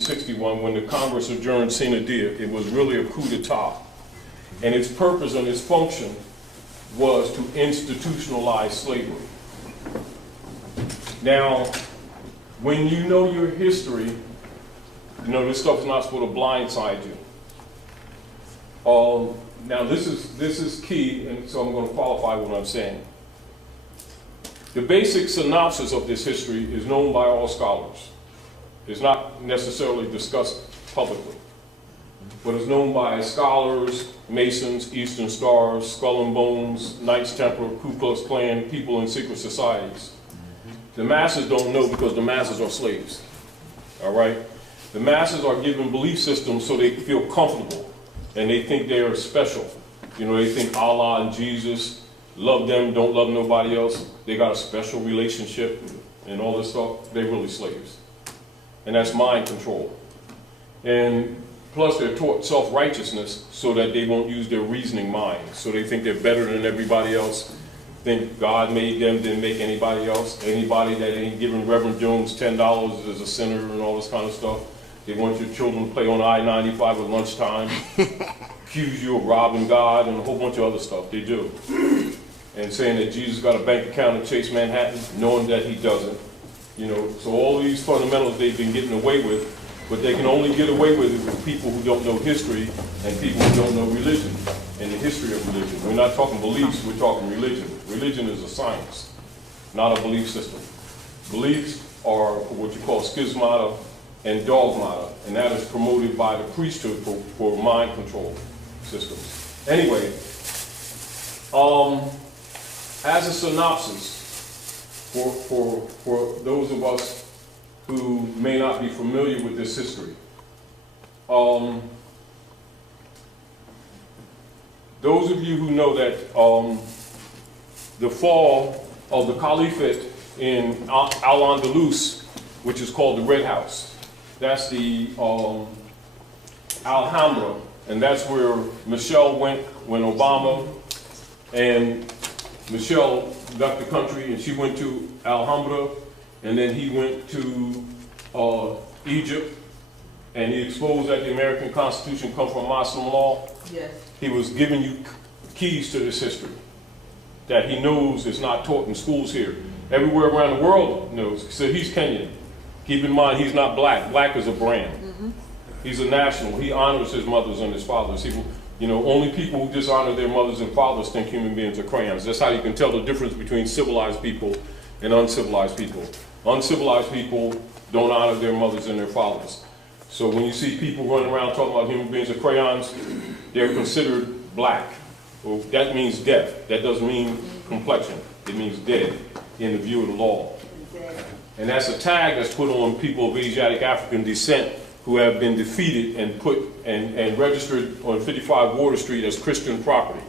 1861, when the Congress adjourned sine die, it was really a coup d'etat. And its purpose and its function was to institutionalize slavery. Now, when you know your history, you know this stuff is not supposed to blindside you. Now this is key, and so I'm going to qualify what I'm saying. The basic synopsis of this history is known by all scholars. It's not necessarily discussed publicly, but it's known by scholars, Masons, Eastern Stars, Skull and Bones, Knights Templar, Ku Klux Klan, people in secret societies. The masses don't know because the masses are slaves, all right? The masses are given belief systems so they feel comfortable, and they think they are special. You know, they think Allah and Jesus, love them, don't love nobody else. They got a special relationship and all this stuff. They're really slaves. And that's mind control. And plus they're taught self-righteousness so that they won't use their reasoning mind. So they think they're better than everybody else. Think God made them, didn't make anybody else. Anybody that ain't giving Reverend Jones $10 is a sinner and all this kind of stuff. They want your children to play on I-95 at lunchtime, accuse you of robbing God and a whole bunch of other stuff. They do. And saying that Jesus got a bank account at Chase Manhattan, knowing that he doesn't. You know, so all these fundamentals they've been getting away with, but they can only get away with it with people who don't know history and people who don't know religion and the history of religion. We're not talking beliefs, we're talking religion. Religion is a science, not a belief system. Beliefs are what you call schismata and dogmata, and that is promoted by the priesthood for mind control systems. Anyway, as a synopsis, for those of us who may not be familiar with this history, those of you who know that the fall of the Caliphate in Al-Andalus, which is called the Red House, that's the Alhambra, and that's where Michelle went when Obama and Michelle left the country, and she went to Alhambra, and then he went to Egypt, and he exposed that the American Constitution comes from Muslim law. Yes. He was giving you keys to this history that he knows is not taught in schools here. Everywhere around the world knows. So he's Kenyan. Keep in mind, he's not black. Black is a brand. Mm-hmm. He's a national. He honors his mothers and his fathers. You know, only people who dishonor their mothers and fathers think human beings are crayons. That's how you can tell the difference between civilized people and uncivilized people. Uncivilized people don't honor their mothers and their fathers. So when you see people running around talking about human beings are crayons, they're considered black. Well, that means death. That doesn't mean complexion. It means dead in the view of the law. And that's a tag that's put on people of Asiatic African descent who have been defeated and put and registered on 55 Water Street as Christian property.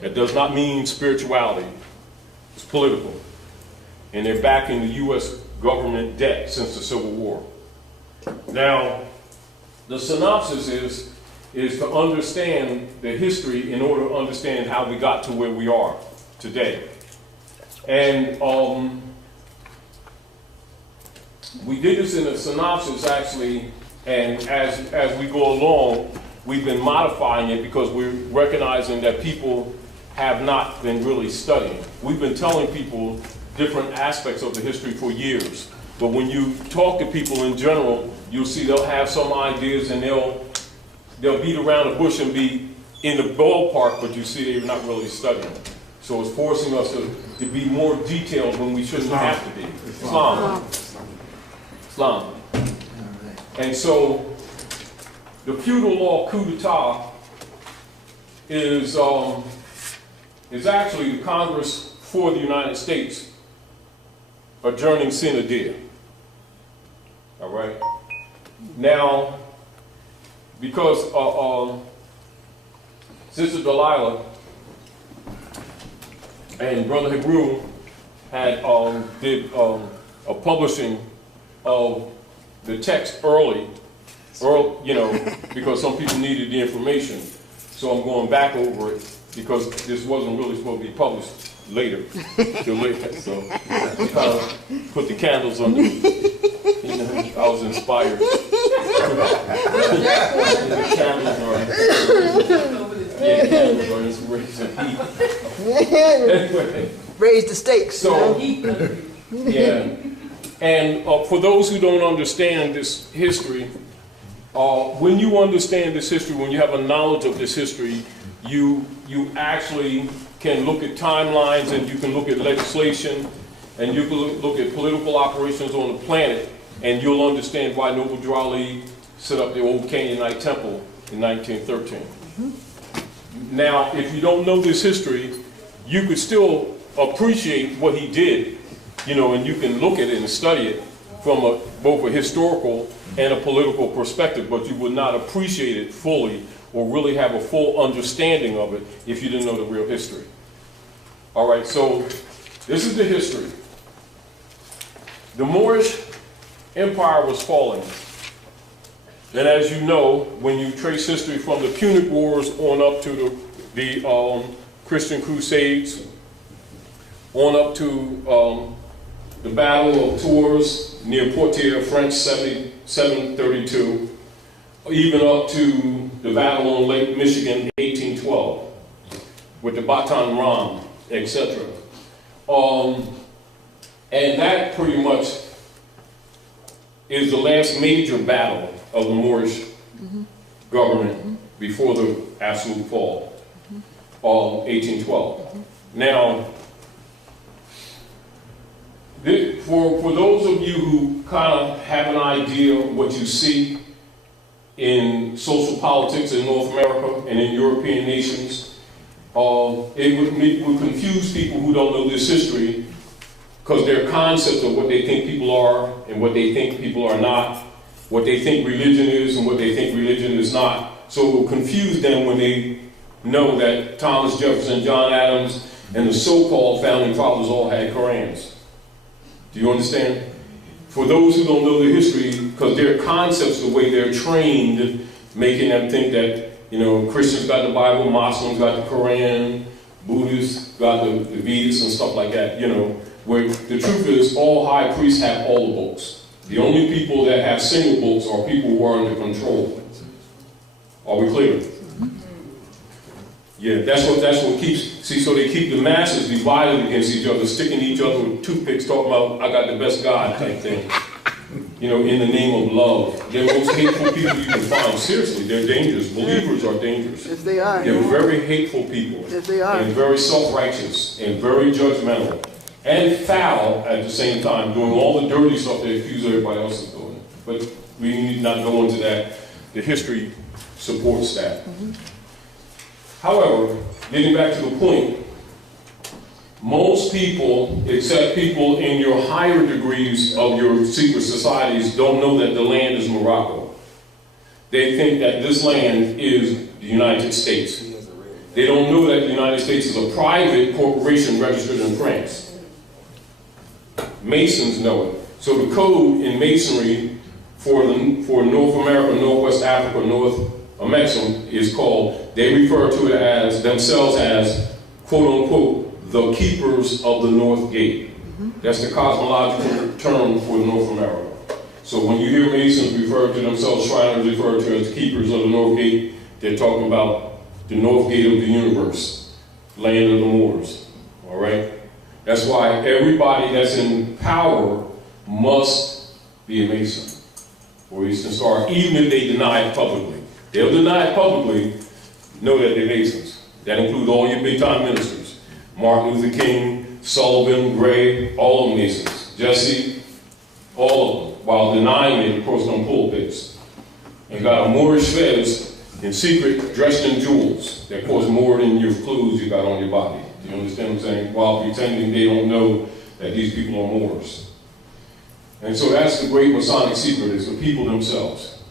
That does not mean spirituality. It's political. And they're back in the U.S. government debt since the Civil War. Now, the synopsis is to understand the history in order to understand how we got to where we are today. And we did this in a synopsis actually, and as we go along, we've been modifying it because we're recognizing that people have not been really studying. We've been telling people different aspects of the history for years, but when you talk to people in general, you'll see they'll have some ideas and they'll beat around the bush and be in the ballpark, but you see they're not really studying. So it's forcing us to be more detailed when we shouldn't have to be. Islam. And so the feudal law coup d'etat is actually the Congress for the United States adjourning sine die. All right. Now, because Sister Delilah and Brother Hebrew had did a publishing of the text early, you know, because some people needed the information. So I'm going back over it because this wasn't really supposed to be published later, till later. So I kind of put the candles under me. You know, I was inspired. candles are inspiration. Anyway, Raise the stakes. so, yeah. And for those who don't understand this history, when you understand this history, when you have a knowledge of this history, you actually can look at timelines, and you can look at legislation, and you can look at political operations on the planet, and you'll understand why Noble Drew set up the old Canaanite temple in 1913. Now, if you don't know this history, you could still appreciate what he did, you know, and you can look at it and study it from both a historical and a political perspective, but you would not appreciate it fully or really have a full understanding of it if you didn't know the real history. All right, so this is the history. The Moorish Empire was falling. And as you know, when you trace history from the Punic Wars on up to the Christian Crusades, on up to the Battle of Tours near Poitiers, 732, even up to the Battle on Lake Michigan, 1812, with the Batan Ram, etc. And that pretty much is the last major battle of the Moorish government before the absolute fall of 1812. Now, for those of you who kind of have an idea of what you see in social politics in North America and in European nations, it would confuse people who don't know this history, because their concepts of what they think people are and what they think people are not, what they think religion is and what they think religion is not. So it will confuse them when they know that Thomas Jefferson, John Adams, and the so-called founding fathers all had Korans. Do you understand? For those who don't know the history, because their concepts, the way they're trained, making them think that, you know, Christians got the Bible, Muslims got the Quran, Buddhists got the Vedas and stuff like that, you know, where the truth is all high priests have all the books. The only people that have single books are people who are under control. Are we clear? Yeah, that's what keeps, see, so they keep the masses divided against each other, sticking each other with toothpicks, talking about, I got the best God type thing. You know, in the name of love. They're the most hateful people you can find. Seriously, they're dangerous. Believers are dangerous. Yes, they are. They're very hateful people. Yes, they are. And very self-righteous, and very judgmental, and foul at the same time, doing all the dirty stuff they accuse everybody else of doing. But we need not go into that. The history supports that. However, getting back to the point, most people, except people in your higher degrees of your secret societies, don't know that the land is Morocco. They think that this land is the United States. They don't know that the United States is a private corporation registered in France. Masons know it. So the code in Masonry for North America, Northwest Africa, North Amexem is called, they refer to it as themselves as, quote unquote, the keepers of the North Gate. That's the cosmological term for North America. So when you hear Masons refer to themselves, Shriners refer to as keepers of the North Gate, they're talking about the North Gate of the universe, land of the Moors. All right? That's why everybody that's in power must be a Mason or Eastern Star, even if they deny it publicly. They'll deny it publicly, know that they're Masons. That includes all your big-time ministers. Martin Luther King, Sullivan, Gray, all of them Masons. Jesse, all of them, while denying it across them pulpits. And got a Moorish fez in secret, dressed in jewels that cost more than your clothes you got on your body. Do you understand what I'm saying? While pretending they don't know that these people are Moors. And so that's the great Masonic secret, is the people themselves.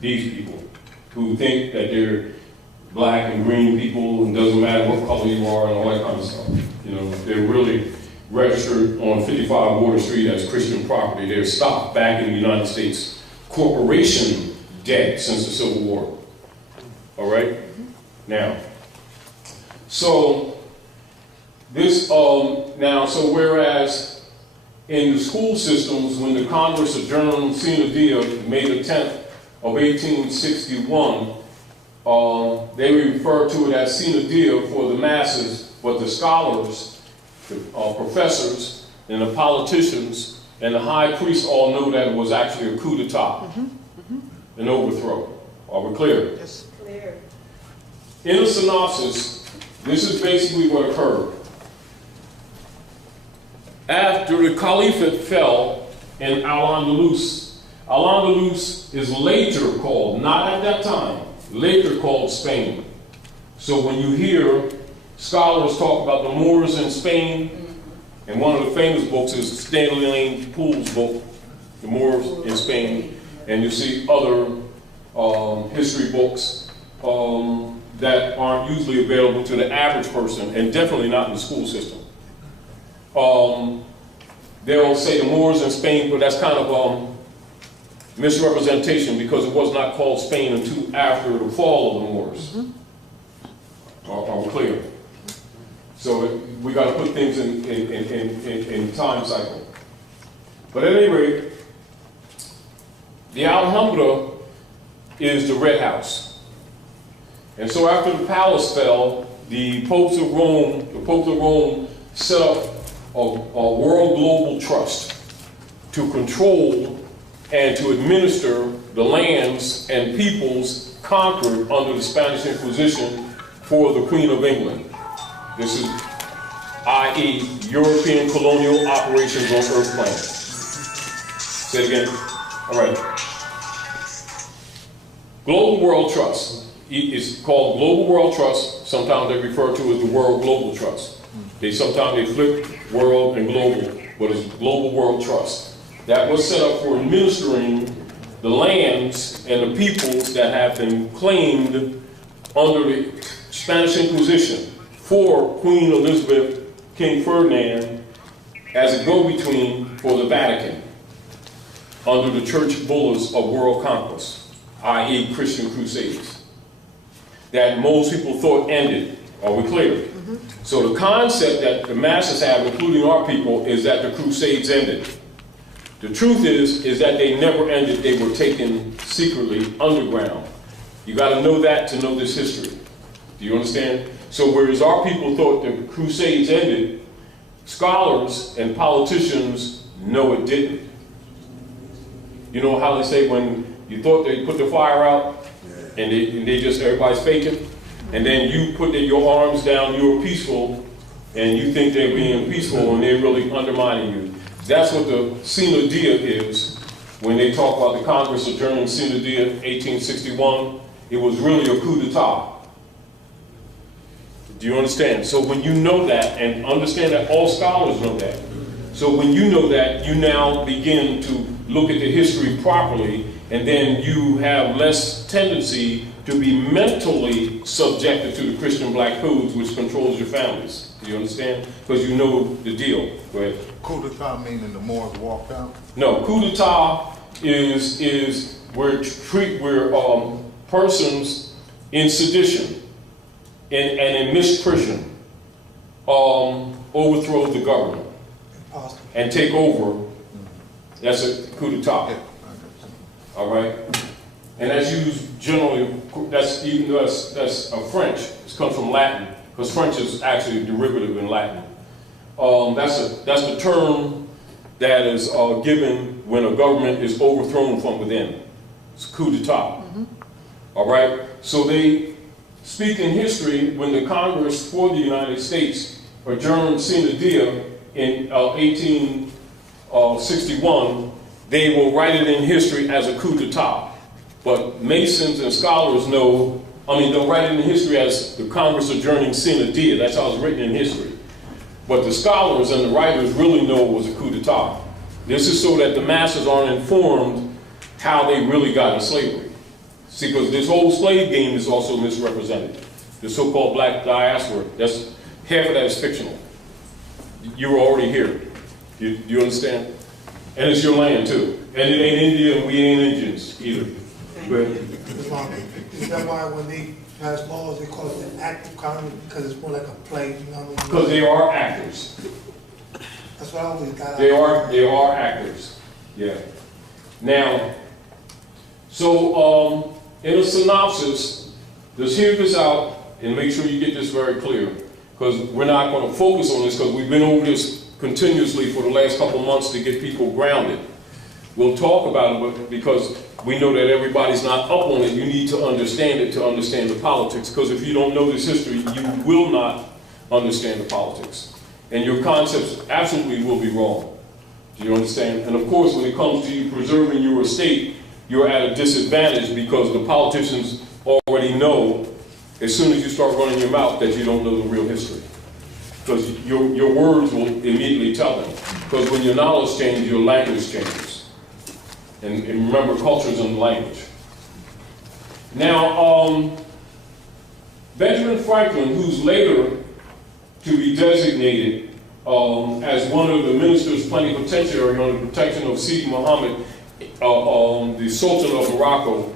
These people who think that they're black and green people, and doesn't matter what color you are and all that kind of stuff. You know, they're really registered on 55 Water Street as Christian property. They're stocked back in the United States corporation debt since the Civil War. All right? Now, so this, so whereas in the school systems, when the Congress adjourned sine die, May the 10th of 1861, They refer to it as sine die for the masses, but the scholars, the professors, and the politicians, and the high priests all know that it was actually a coup d'etat, an overthrow. Are we clear? Yes. Clear. In a synopsis, this is basically what occurred. After the caliphate fell in Al-Andalus, Al-Andalus is later called, not at that time, later called Spain. So when you hear scholars talk about the Moors in Spain, and one of the famous books is Stanley Lane Poole's book, The Moors in Spain, and you see other history books that aren't usually available to the average person, and definitely not in the school system. They'll say the Moors in Spain, but that's kind of misrepresentation because it was not called Spain until after the fall of the Moors. Are we clear? So we got to put things in time cycle. But at any rate, the Alhambra is the Red House. And so after the palace fell, the popes of Rome set up a world global trust to control and to administer the lands and peoples conquered under the Spanish Inquisition for the Queen of England. This is, i.e., European colonial operations on Earth planet. Say it again. All right. Global World Trust. It's called Global World Trust. Sometimes they refer to it as the World Global Trust. Sometimes they flip world and global, but it's Global World Trust. That was set up for administering the lands and the peoples that have been claimed under the Spanish Inquisition for Queen Elizabeth, King Ferdinand, as a go-between for the Vatican under the church bullas of world conquest, i.e. Christian crusades, that most people thought ended. Are we clear? So the concept that the masses have, including our people, is that the crusades ended. The truth is that they never ended. They were taken secretly underground. You got to know that to know this history. Do you understand? So whereas our people thought the crusades ended, scholars and politicians know it didn't. You know how they say when you thought they put the fire out and they just, everybody's faking? And then you put your arms down, you're peaceful, and you think they're being peaceful, and they're really undermining you. That's what the sine die is when they talk about the Congress adjourning sine die 1861. It was really a coup d'etat. Do you understand? So when you know that, and understand that all scholars know that, so when you know that, you now begin to look at the history properly, and then you have less tendency to be mentally subjected to the Christian black codes, which controls your families. Do you understand? Because you know the deal. Go ahead. Coup d'etat meaning the Moors walked out? No, coup d'etat is where persons in sedition and in misprision overthrow the government and take over. That's a coup d'etat. All right? And that's used generally, that's a French, it comes from Latin, because French is actually a derivative in Latin. That's the term that is given when a government is overthrown from within. It's coup d'etat. All right? So they speak in history when the Congress for the United States adjourned sine die in 1861, they will write it in history as a coup d'etat. But Masons and scholars know, they'll write it in history as the Congress adjourning sine die. That's how it's written in history. But the scholars and the writers really know it was a coup d'etat. This is so that the masses aren't informed how they really got in slavery. See, because this whole slave game is also misrepresented. The so-called black diaspora, half of that is fictional. You were already here. You understand? And it's your land too. And it ain't India and we ain't Indians either. Is that why when they pass laws, they call it the active economy, because it's more like a play, you know what I mean? Because they are actors. That's what I always got. They are actors. Yeah. Now, so in a synopsis, Just hear this out and make sure you get this very clear, because we're not going to focus on this because we've been over this continuously for the last couple months to get people grounded. We'll talk about it, but because we know that everybody's not up on it, you need to understand it to understand the politics, because if you don't know this history, you will not understand the politics. And your concepts absolutely will be wrong. Do you understand? And of course, when it comes to you preserving your estate, you're at a disadvantage because the politicians already know, as soon as you start running your mouth, that you don't know the real history. Because your words will immediately tell them. Because when your knowledge changes, your language changes. And remember, culture is in the language. Now, Benjamin Franklin, who's later to be designated as one of the ministers plenipotentiary under the protection of Sidi Muhammad, the Sultan of Morocco,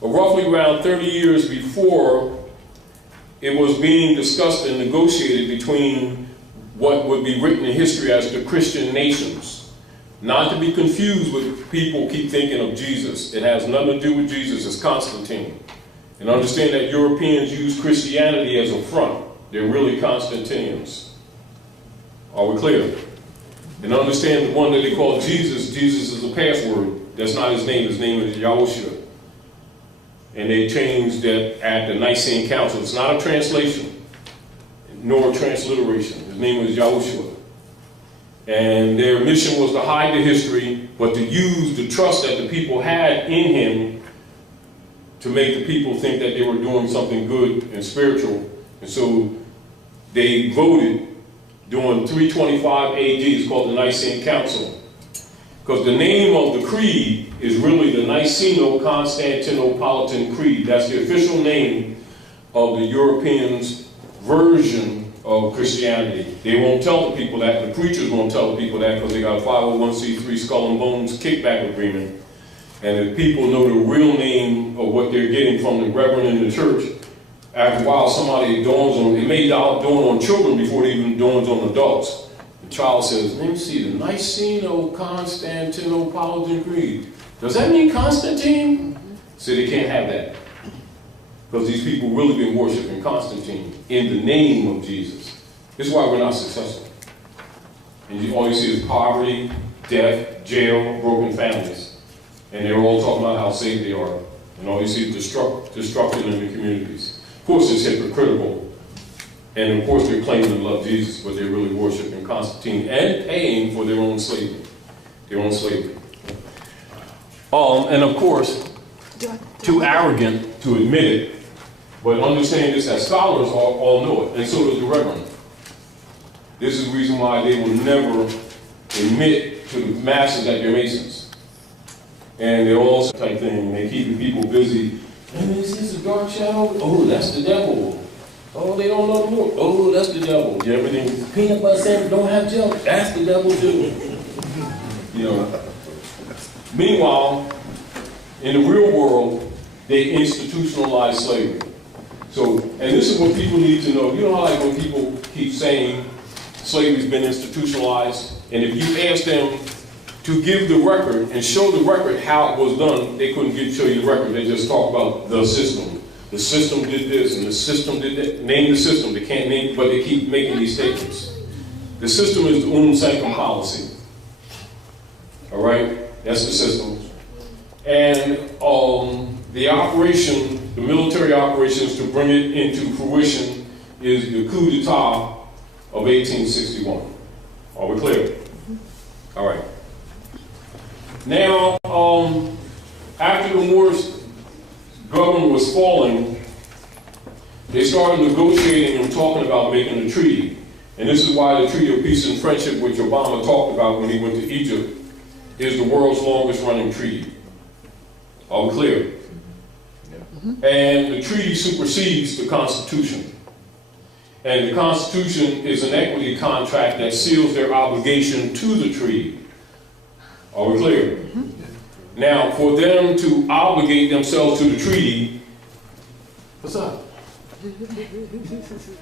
roughly around 30 years before, it was being discussed and negotiated between what would be written in history as the Christian nations. Not to be confused with people keep thinking of Jesus. It has nothing to do with Jesus, it's Constantine. And understand that Europeans use Christianity as a front. They're really Constantinians. Are we clear? And understand the one that they call Jesus, Jesus is a password. That's not his name is Yahushua. And they changed that at the Nicene Council. It's not a translation, nor a transliteration. His name was Yahushua. And their mission was to hide the history, but to use the trust that the people had in him to make the people think that they were doing something good and spiritual. And so they voted during 325 AD, it's called the Nicene Council. Because the name of the creed is really the Niceno-Constantinopolitan Creed. That's the official name of the Europeans' version of Christianity. They won't tell the people that, the preachers won't tell the people that, because they got a 501c3 Skull and Bones kickback agreement. And if people know the real name of what they're getting from the reverend in the church, after a while somebody dawns on, it may dawn on children before it even dawns on adults. The child says, let me see, the Niceno-Constantinopolitan Creed. Does that mean Constantine? So they can't have that. Because these people really been worshiping Constantine in the name of Jesus. This is why we're not successful. And all you see is poverty, death, jail, broken families. And they're all talking about how saved they are. And all you see is destruction in the communities. Of course, it's hypocritical. And of course, they're claiming to love Jesus, but they're really worshiping Constantine and paying for their own slavery. And of course, too arrogant to admit it, but understand this as scholars all know it, and so does the Reverend. This is the reason why they will never admit to the masses that they're Masons. And they're all type thing, they keep the people busy. And is this a dark shadow? Oh, that's the devil. Oh, they don't know the Lord. Oh, that's the devil. Yeah, everything, peanut butter sandwich don't have jelly. That's the devil too. You know. Meanwhile, in the real world, they institutionalize slavery. So, and this is what people need to know. You know how like when people keep saying slavery's been institutionalized, and if you ask them to give the record and show the record how it was done, they couldn't show you the record. They just talk about the system. The system did this and the system did that. Name the system. They can't name, but they keep making these statements. The system is the sanctum policy. All right, that's the system. And the operation, the military operations to bring it into fruition, is the coup d'etat of 1861. Are we clear? All right. Now, after the Moorish government was falling, they started negotiating and talking about making a treaty. And this is why the Treaty of Peace and Friendship, which Obama talked about when he went to Egypt, is the world's longest running treaty. Are we clear? Yeah. And the treaty supersedes the Constitution. And the Constitution is an equity contract that seals their obligation to the treaty. Are we clear? Mm-hmm. Now, for them to obligate themselves to the treaty, what's up?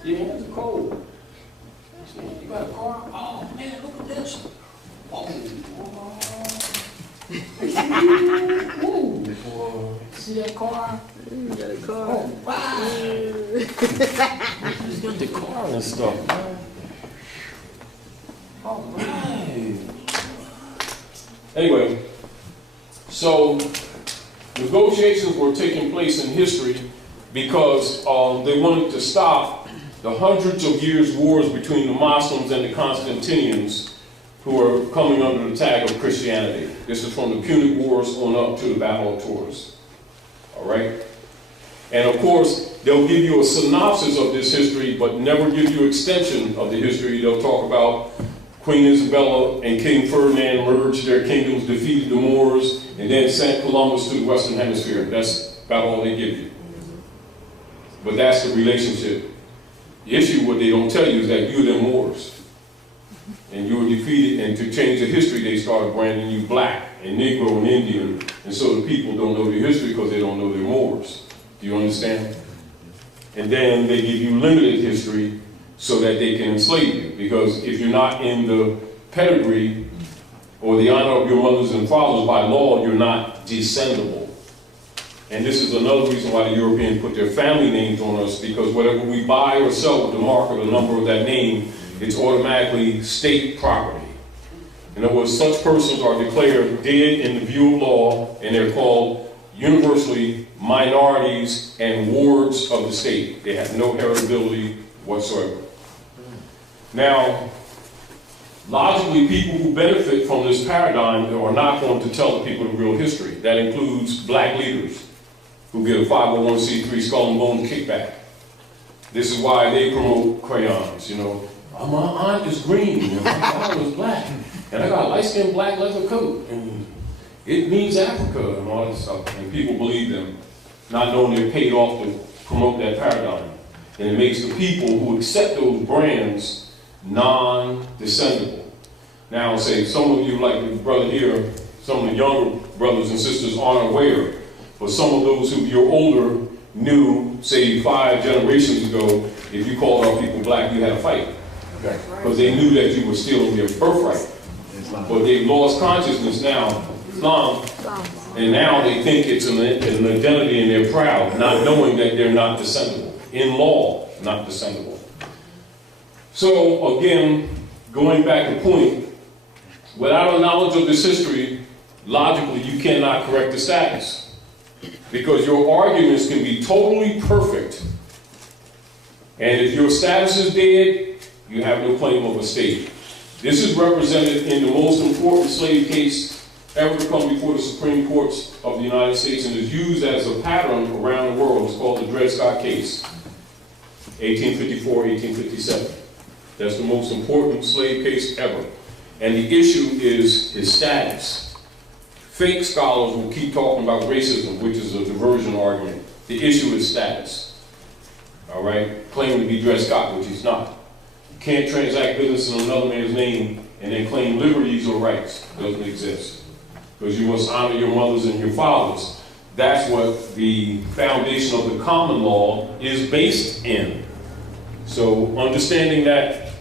Your hands are cold. You got a car? Oh, man, look at this. Oh. boy. See that car? You got a car. Oh, wow. Just got the car and stuff, man. All right. Anyway, so negotiations were taking place in history because they wanted to stop the hundreds of years wars between the Muslims and the Constantinians who are coming under the tag of Christianity. This is from the Punic Wars on up to the Battle of Tours. All right? And of course, they'll give you a synopsis of this history, but never give you extension of the history. They'll talk about Queen Isabella and King Ferdinand merged their kingdoms, defeated the Moors, and then sent Columbus to the Western Hemisphere. That's about all they give you. But that's the relationship. The issue, what they don't tell you, is that you're them Moors. And you were defeated, and to change the history, they started branding you black and Negro and Indian, and so the people don't know their history because they don't know their Moors. Do you understand? And then they give you limited history so that they can enslave you, because if you're not in the pedigree or the honor of your mothers and fathers by law, you're not descendable. And this is another reason why the Europeans put their family names on us, because whatever we buy or sell with the mark or the number of that name, it's automatically state property. In other words, such persons are declared dead in the view of law, and they're called universally minorities and wards of the state. They have no heritability whatsoever. Now, logically, people who benefit from this paradigm are not going to tell the people the real history. That includes black leaders who get a 501c3 skull and bone kickback. This is why they promote crayons, you know. Oh, my aunt is green, and my father is black, and I got a light-skinned black leather coat, and it means Africa, and all that stuff. And people believe them, not knowing they're paid off to promote that paradigm. And it makes the people who accept those brands non-descendable. Now, say, some of you, like the brother here, some of the younger brothers and sisters aren't aware, but some of those who you're older knew, say, 5 generations ago, if you called our people black, you had a fight. Because they knew that you were stealing their birthright. But they've lost consciousness now, Islam, and now they think it's an identity and they're proud, not knowing that they're not descendable. In law, not descendable. So again, going back to point, without a knowledge of this history, logically you cannot correct the status. Because your arguments can be totally perfect. And if your status is dead, you have no claim of a state. This is represented in the most important slave case ever to come before the Supreme Courts of the United States, and is used as a pattern around the world. It's called the Dred Scott case, 1854, 1857. That's the most important slave case ever. And the issue is his status. Fake scholars will keep talking about racism, which is a diversion argument. The issue is status. All right? Claim to be Dred Scott, which he's not. You can't transact business in another man's name and then claim liberties or rights. It doesn't exist. Because you must honor your mothers and your fathers. That's what the foundation of the common law is based in. So understanding that,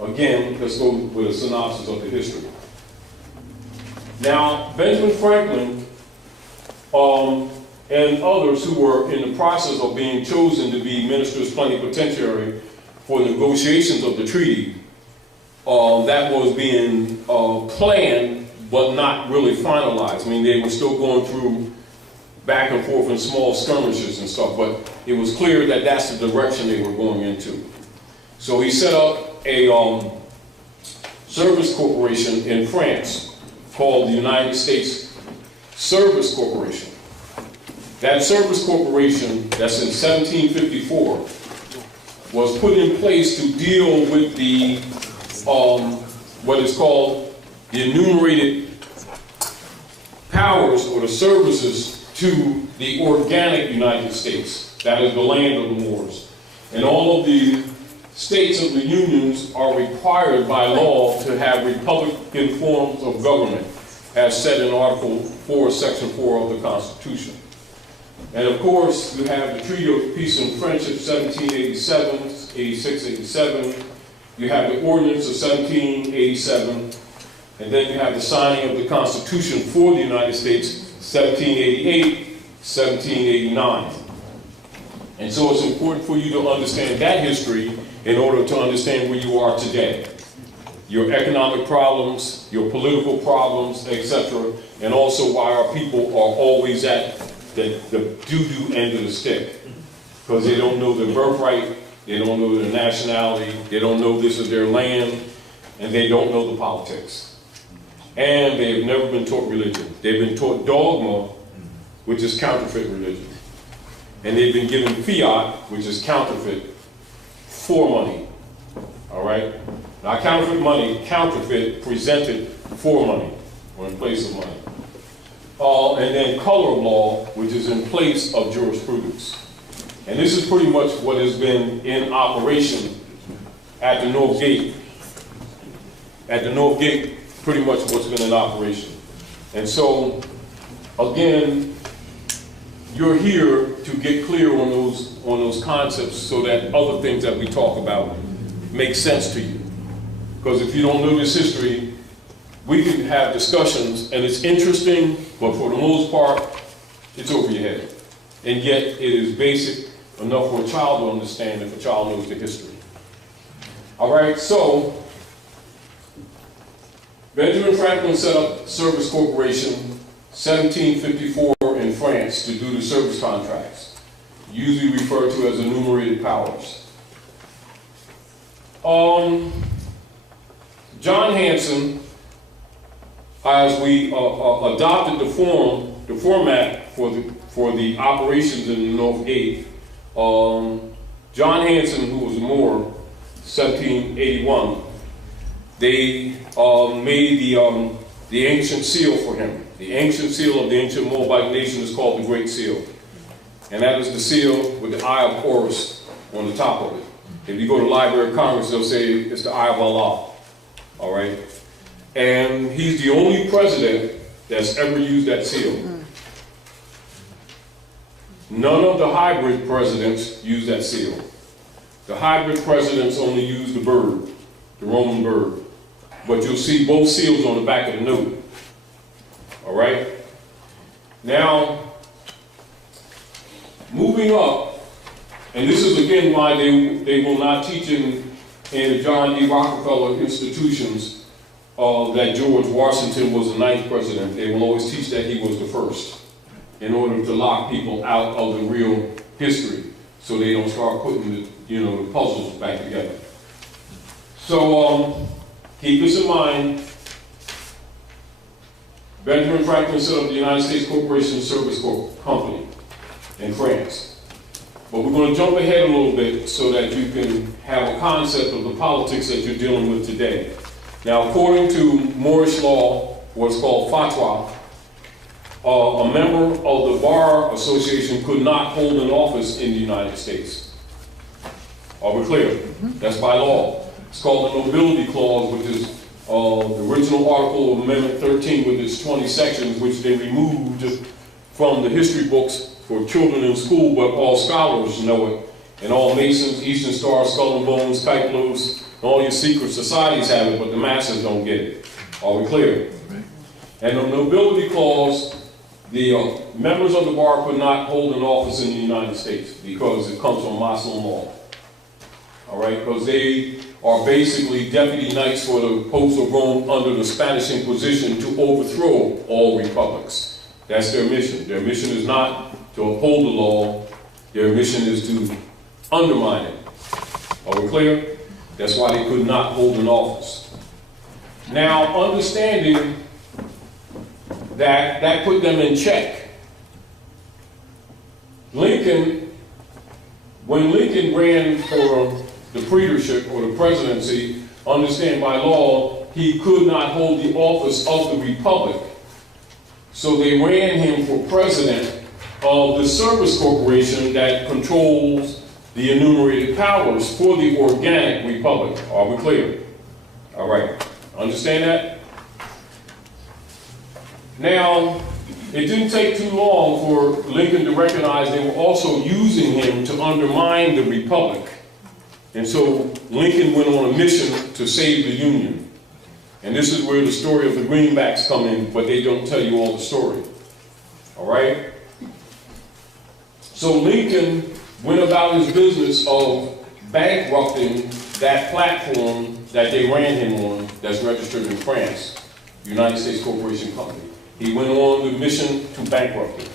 again, let's go with a synopsis of the history. Now, Benjamin Franklin and others who were in the process of being chosen to be ministers plenipotentiary for negotiations of the treaty, that was being planned but not really finalized. I mean, they were still going through back and forth in small skirmishes and stuff, but it was clear that that's the direction they were going into. So he set up a service corporation in France called the United States Service Corporation. That service corporation, that's in 1754, was put in place to deal with the, what is called the enumerated powers or the services to the organic United States. That is the land of the Moors. And all of the states of the unions are required by law to have republican forms of government, as said in Article 4, Section 4 of the Constitution. And of course, you have the Treaty of Peace and Friendship, 1787, 86, 87. You have the Ordinance of 1787. And then you have the signing of the Constitution for the United States, 1788, 1789. And so it's important for you to understand that history in order to understand where you are today. Your economic problems, your political problems, etc., and also why our people are always at the doo-doo end of the stick. Because they don't know their birthright, they don't know their nationality, they don't know this is their land, and they don't know the politics. And they have never been taught religion. They've been taught dogma, which is counterfeit religion. And they've been given fiat, which is counterfeit, for money. All right? Now, counterfeit money, counterfeit presented for money, or in place of money. And then color of law, which is in place of jurisprudence. And this is pretty much what has been in operation at the North Gate. At the North Gate, pretty much what's been in operation. And so, again, you're here to get clear on those concepts so that other things that we talk about make sense to you. Because if you don't know this history, we can have discussions and it's interesting, but for the most part, it's over your head. And yet it is basic enough for a child to understand if a child knows the history. All right, so Benjamin Franklin set up Service Corporation 1754 in France to do the service contracts, usually referred to as enumerated powers. John Hanson, as we adopted the format for the operations in the North Gate, John Hanson, who was a Moor, 1781, they made the ancient seal for him. The ancient seal of the ancient Moabite nation is called the Great Seal. And that is the seal with the Eye of Horus on the top of it. If you go to the Library of Congress, they'll say it's the Eye of Allah. All right? And he's the only president that's ever used that seal. None of the hybrid presidents use that seal. The hybrid presidents only use the bird, the Roman bird. But you'll see both seals on the back of the note. All right? Now, moving up, and this is again why they will not teach in the John D. Rockefeller institutions that George Washington was the 9th president. They will always teach that he was the first in order to lock people out of the real history so they don't start putting the puzzles back together. So keep this in mind. Benjamin Franklin set up the United States Corporation Service Company in France. But we're going to jump ahead a little bit so that you can have a concept of the politics that you're dealing with today. Now, according to Moorish law, what's called fatwa, a member of the Bar Association could not hold an office in the United States. Are we clear? That's by law. It's called the Nobility Clause, which is the original article of Amendment 13 with its 20 sections, which they removed from the history books for children in school, but all scholars know it. And all Masons, Eastern Star, Skull and Bones, Kykelos, and all your secret societies have it, but the masses don't get it. Are we clear? And the Nobility Clause, the members of the bar could not hold an office in the United States because it comes from Muslim law. All right, because they are basically deputy knights for the popes of Rome under the Spanish Inquisition to overthrow all republics. That's their mission. Their mission is not to uphold the law. Their mission is to undermine it. Are we clear? That's why they could not hold an office. Now, understanding that put them in check. Lincoln, when Lincoln ran for the praetorship or the presidency, understand by law, he could not hold the office of the republic. So they ran him for president of the Service Corporation that controls the enumerated powers for the organic republic. Are we clear? All right. Understand that? Now, it didn't take too long for Lincoln to recognize they were also using him to undermine the republic. And so Lincoln went on a mission to save the Union. And this is where the story of the greenbacks come in, but they don't tell you all the story. All right? So Lincoln went about his business of bankrupting that platform that they ran him on that's registered in France, United States Corporation Company. He went on the mission to bankrupt it.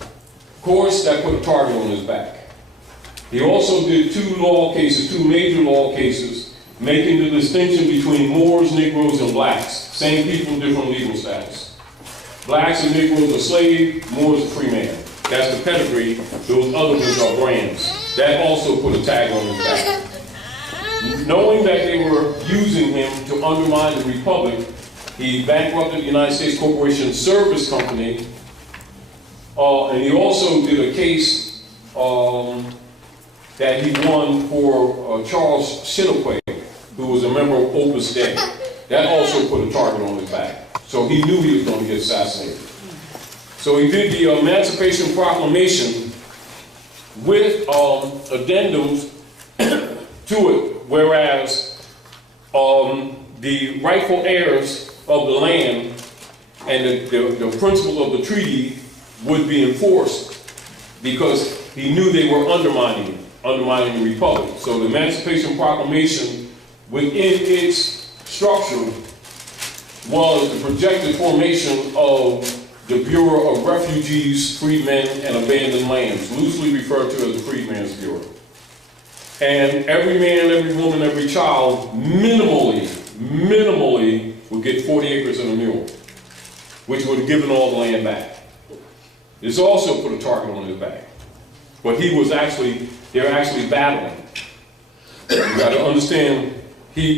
Of course, that put a target on his back. He also did two major law cases, making the distinction between Moors, Negroes, and blacks. Same people, different legal status. Blacks and Negroes are slave, Moors are free man. That's the pedigree. Those other ones are brands. That also put a tag on his back. Knowing that they were using him to undermine the Republic, he bankrupted the United States Corporation Service Company, and he also did a case that he won for Charles Chinquet, who was a member of Opus Dei. That also put a target on his back. So he knew he was going to get assassinated. So he did the Emancipation Proclamation with addendums to it, whereas the rightful heirs of the land and the principle of the treaty would be enforced because he knew they were undermining the Republic. So the Emancipation Proclamation, within its structure, was the projected formation of the Bureau of Refugees, Freedmen, and Abandoned Lands, loosely referred to as the Freedmen's Bureau. And every man, every woman, every child, minimally, would get 40 acres and a mule, which would have given all the land back. This also put a target on his back. But they're actually battling. You got to understand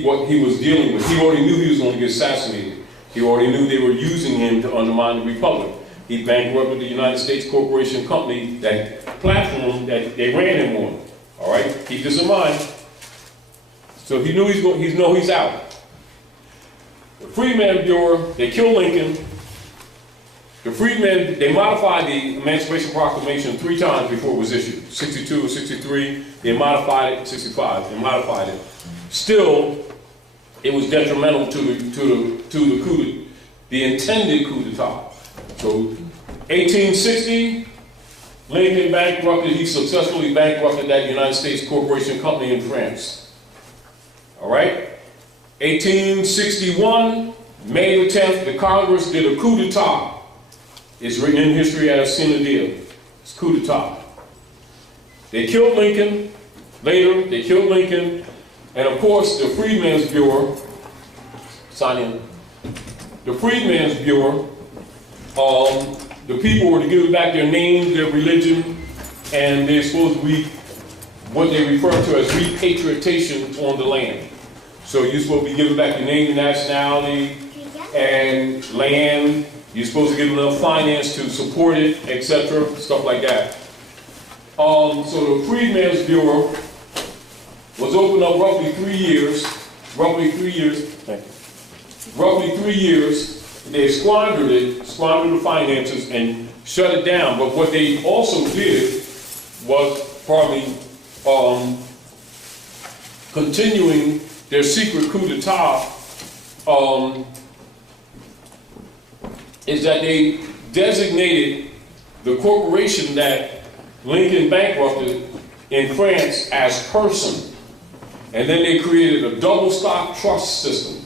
what he was dealing with. He already knew he was going to get assassinated. He already knew they were using him to undermine the Republic. He bankrupted the United States Corporation Company, that platform that they ran him on. All right, keep this in mind. So he knew he's out. The Freedmen's Bureau, they killed Lincoln. The Freedmen, they modified the Emancipation Proclamation 3 times before it was issued. 62, 63, they modified it, 65, they modified it. Still, it was detrimental to the intended coup d'etat. So, 1860, Lincoln bankrupted, he successfully bankrupted that United States Corporation Company in France. All right? 1861, May the 10th, the Congress did a coup d'etat. It's written in history as sine die. It's coup d'etat. They killed Lincoln. Later, they killed Lincoln. And of course, the Freedmen's Bureau, sign in. The Freedmen's Bureau, the people were to give back their name, their religion, and they're supposed to be what they refer to as repatriation on the land. So you're supposed to be giving back your name and nationality and land. You're supposed to give enough finance to support it, etc., stuff like that. So the Freedmen's Bureau was opened up roughly 3 years. Roughly 3 years. They squandered the finances and shut it down. But what they also did was probably continuing their secret coup d'etat. Is that they designated the corporation that Lincoln bankrupted in France as person. And then they created a double stock trust system.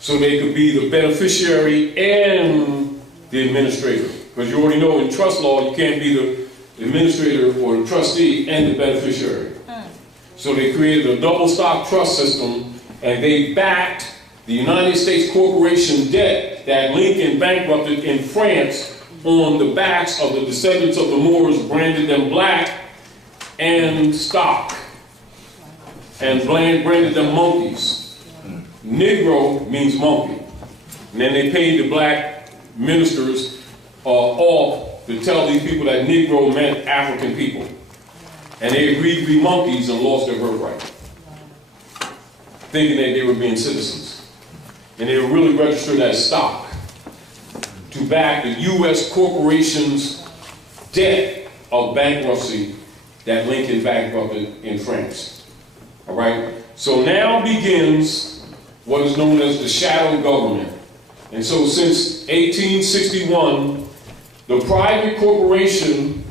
So they could be the beneficiary and the administrator. Because you already know in trust law, you can't be the administrator or the trustee and the beneficiary. So they created a double stock trust system, and they backed the United States Corporation debt that Lincoln bankrupted in France on the backs of the descendants of the Moors, branded them black and stock, and branded them monkeys. Negro means monkey. And then they paid the black ministers off to tell these people that Negro meant African people. And they agreed to be monkeys and lost their birthright, thinking that they were being citizens. And they were really registered as stock to back the U.S. corporation's debt of bankruptcy that Lincoln bankrupted in France. All right? So now begins what is known as the shadow government. And so since 1861, The private corporation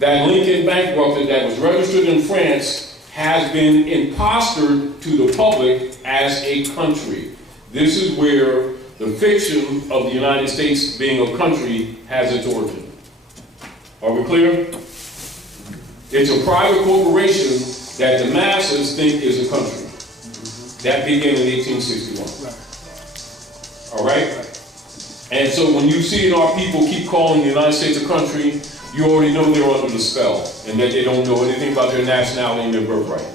that Lincoln bankrupted, that was registered in France, has been impostered to the public as a country. This is where the fiction of the United States being a country has its origin. Are we clear? It's a private corporation that the masses think is a country. That began in 1861. All right? And so when you see our people keep calling the United States a country, you already know they're under the spell and that they don't know anything about their nationality and their birthright.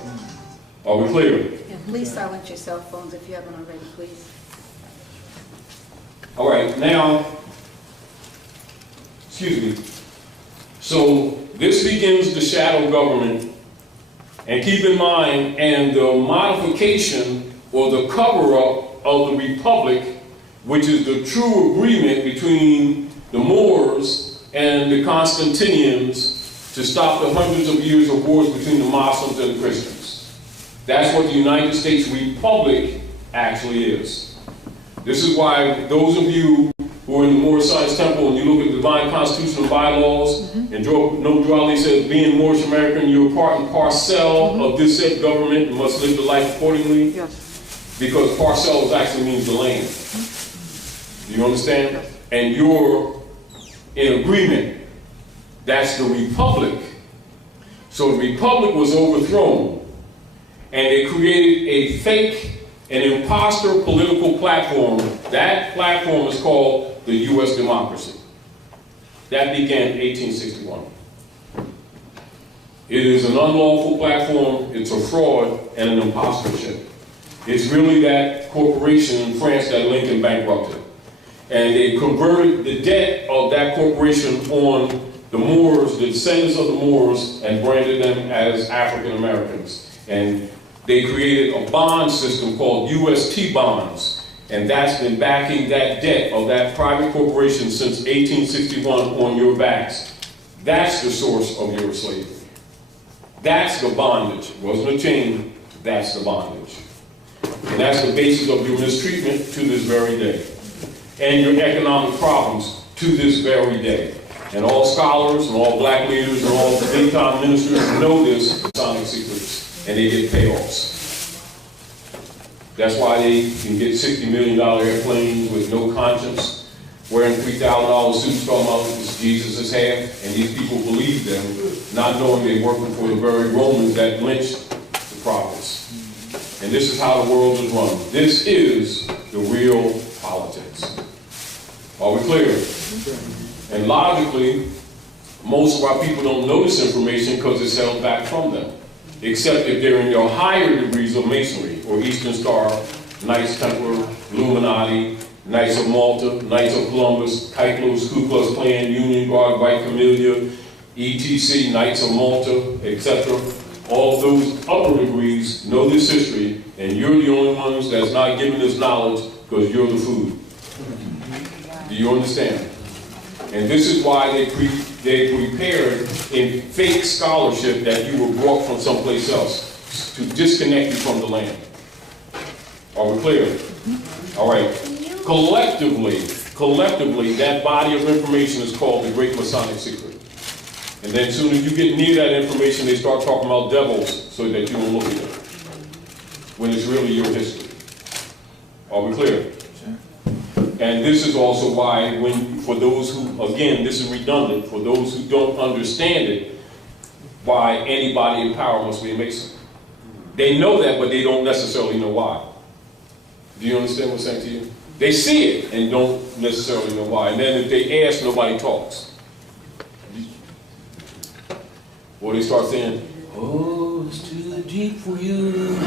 Are we clear? And please silence your cell phones if you haven't already, please. All right, now, excuse me. So this begins the shadow government. And keep in mind, and the modification or the cover-up of the republic, which is the true agreement between the Moors and the Constantinians to stop the hundreds of years of wars between the Muslims and the Christians. That's what the United States Republic actually is. This is why those of you who are in the Moorish Science Temple and you look at the divine constitutional bylaws, and no duality says, being Moorish American, you're part and parcel of this said government and must live the life accordingly. Yes. Because parcel actually means the land. Do you understand? And you're in agreement. That's the republic. So the republic was overthrown, and they created a fake, an imposter political platform. That platform is called the U.S. democracy. That began in 1861. It is an unlawful platform, it's a fraud, and an impostorship. It's really that corporation in France that Lincoln bankrupted. And they converted the debt of that corporation on the Moors, the descendants of the Moors, and branded them as African Americans. And they created a bond system called UST bonds. And that's been backing that debt of that private corporation since 1861 on your backs. That's the source of your slavery. That's the bondage. It wasn't a chain, that's the bondage. And that's the basis of your mistreatment to this very day. And your economic problems to this very day. And all scholars and all black leaders and all big-time ministers know this Masonic secrets, and they get payoffs. That's why they can get $60 million airplanes with no conscience, wearing $3,000 suits talking about this Jesus is half, and these people believe them, not knowing they're working for the very Romans that lynched the prophets. And this is how the world is run. This is the real politics. Are we clear? And logically, most of our people don't know this information because it's held back from them. Except if they're in your higher degrees of Masonry, or Eastern Star, Knights Templar, Illuminati, Knights of Malta, Knights of Columbus, Titlos, Ku Klux Klan, Union Guard, White Camellia, ETC, Knights of Malta, etc. All those upper degrees know this history, and you're the only ones that's not given this knowledge because you're the food. Do you understand? And this is why they prepared in fake scholarship that you were brought from someplace else to disconnect you from the land. Are we clear? All right. Collectively, that body of information is called the Great Masonic Secret. And then as soon as you get near that information, they start talking about devils so that you don't look at them, when it's really your history. Are we clear? And this is also why, for those who, again, this is redundant, for those who don't understand it, why anybody in power must be a Mason. They know that, but they don't necessarily know why. Do you understand what I'm saying to you? They see it and don't necessarily know why. And then if they ask, nobody talks. Or they start saying, oh, it's too deep for you.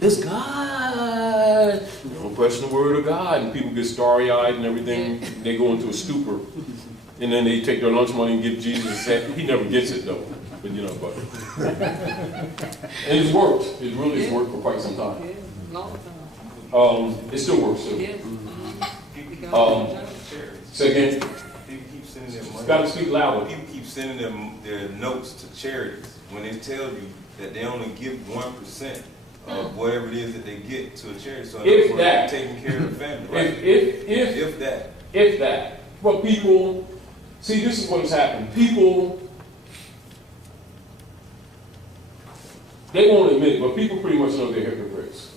It's God. You don't question the word of God. And people get starry-eyed and everything. They go into a stupor. And then they take their lunch money and give Jesus. He never gets it, though. But, you know, and it's worked. It really has worked for quite some time. It still works, too. Say again? People keep sending their money. Got to speak louder. People keep sending them their notes to charities when they tell you that they only give 1% of whatever it is that they get to a charity. So If that. they're taking care of the family, right? If that. But people See, this is what has happened. People, they won't admit it, but people pretty much know they're hypocrites.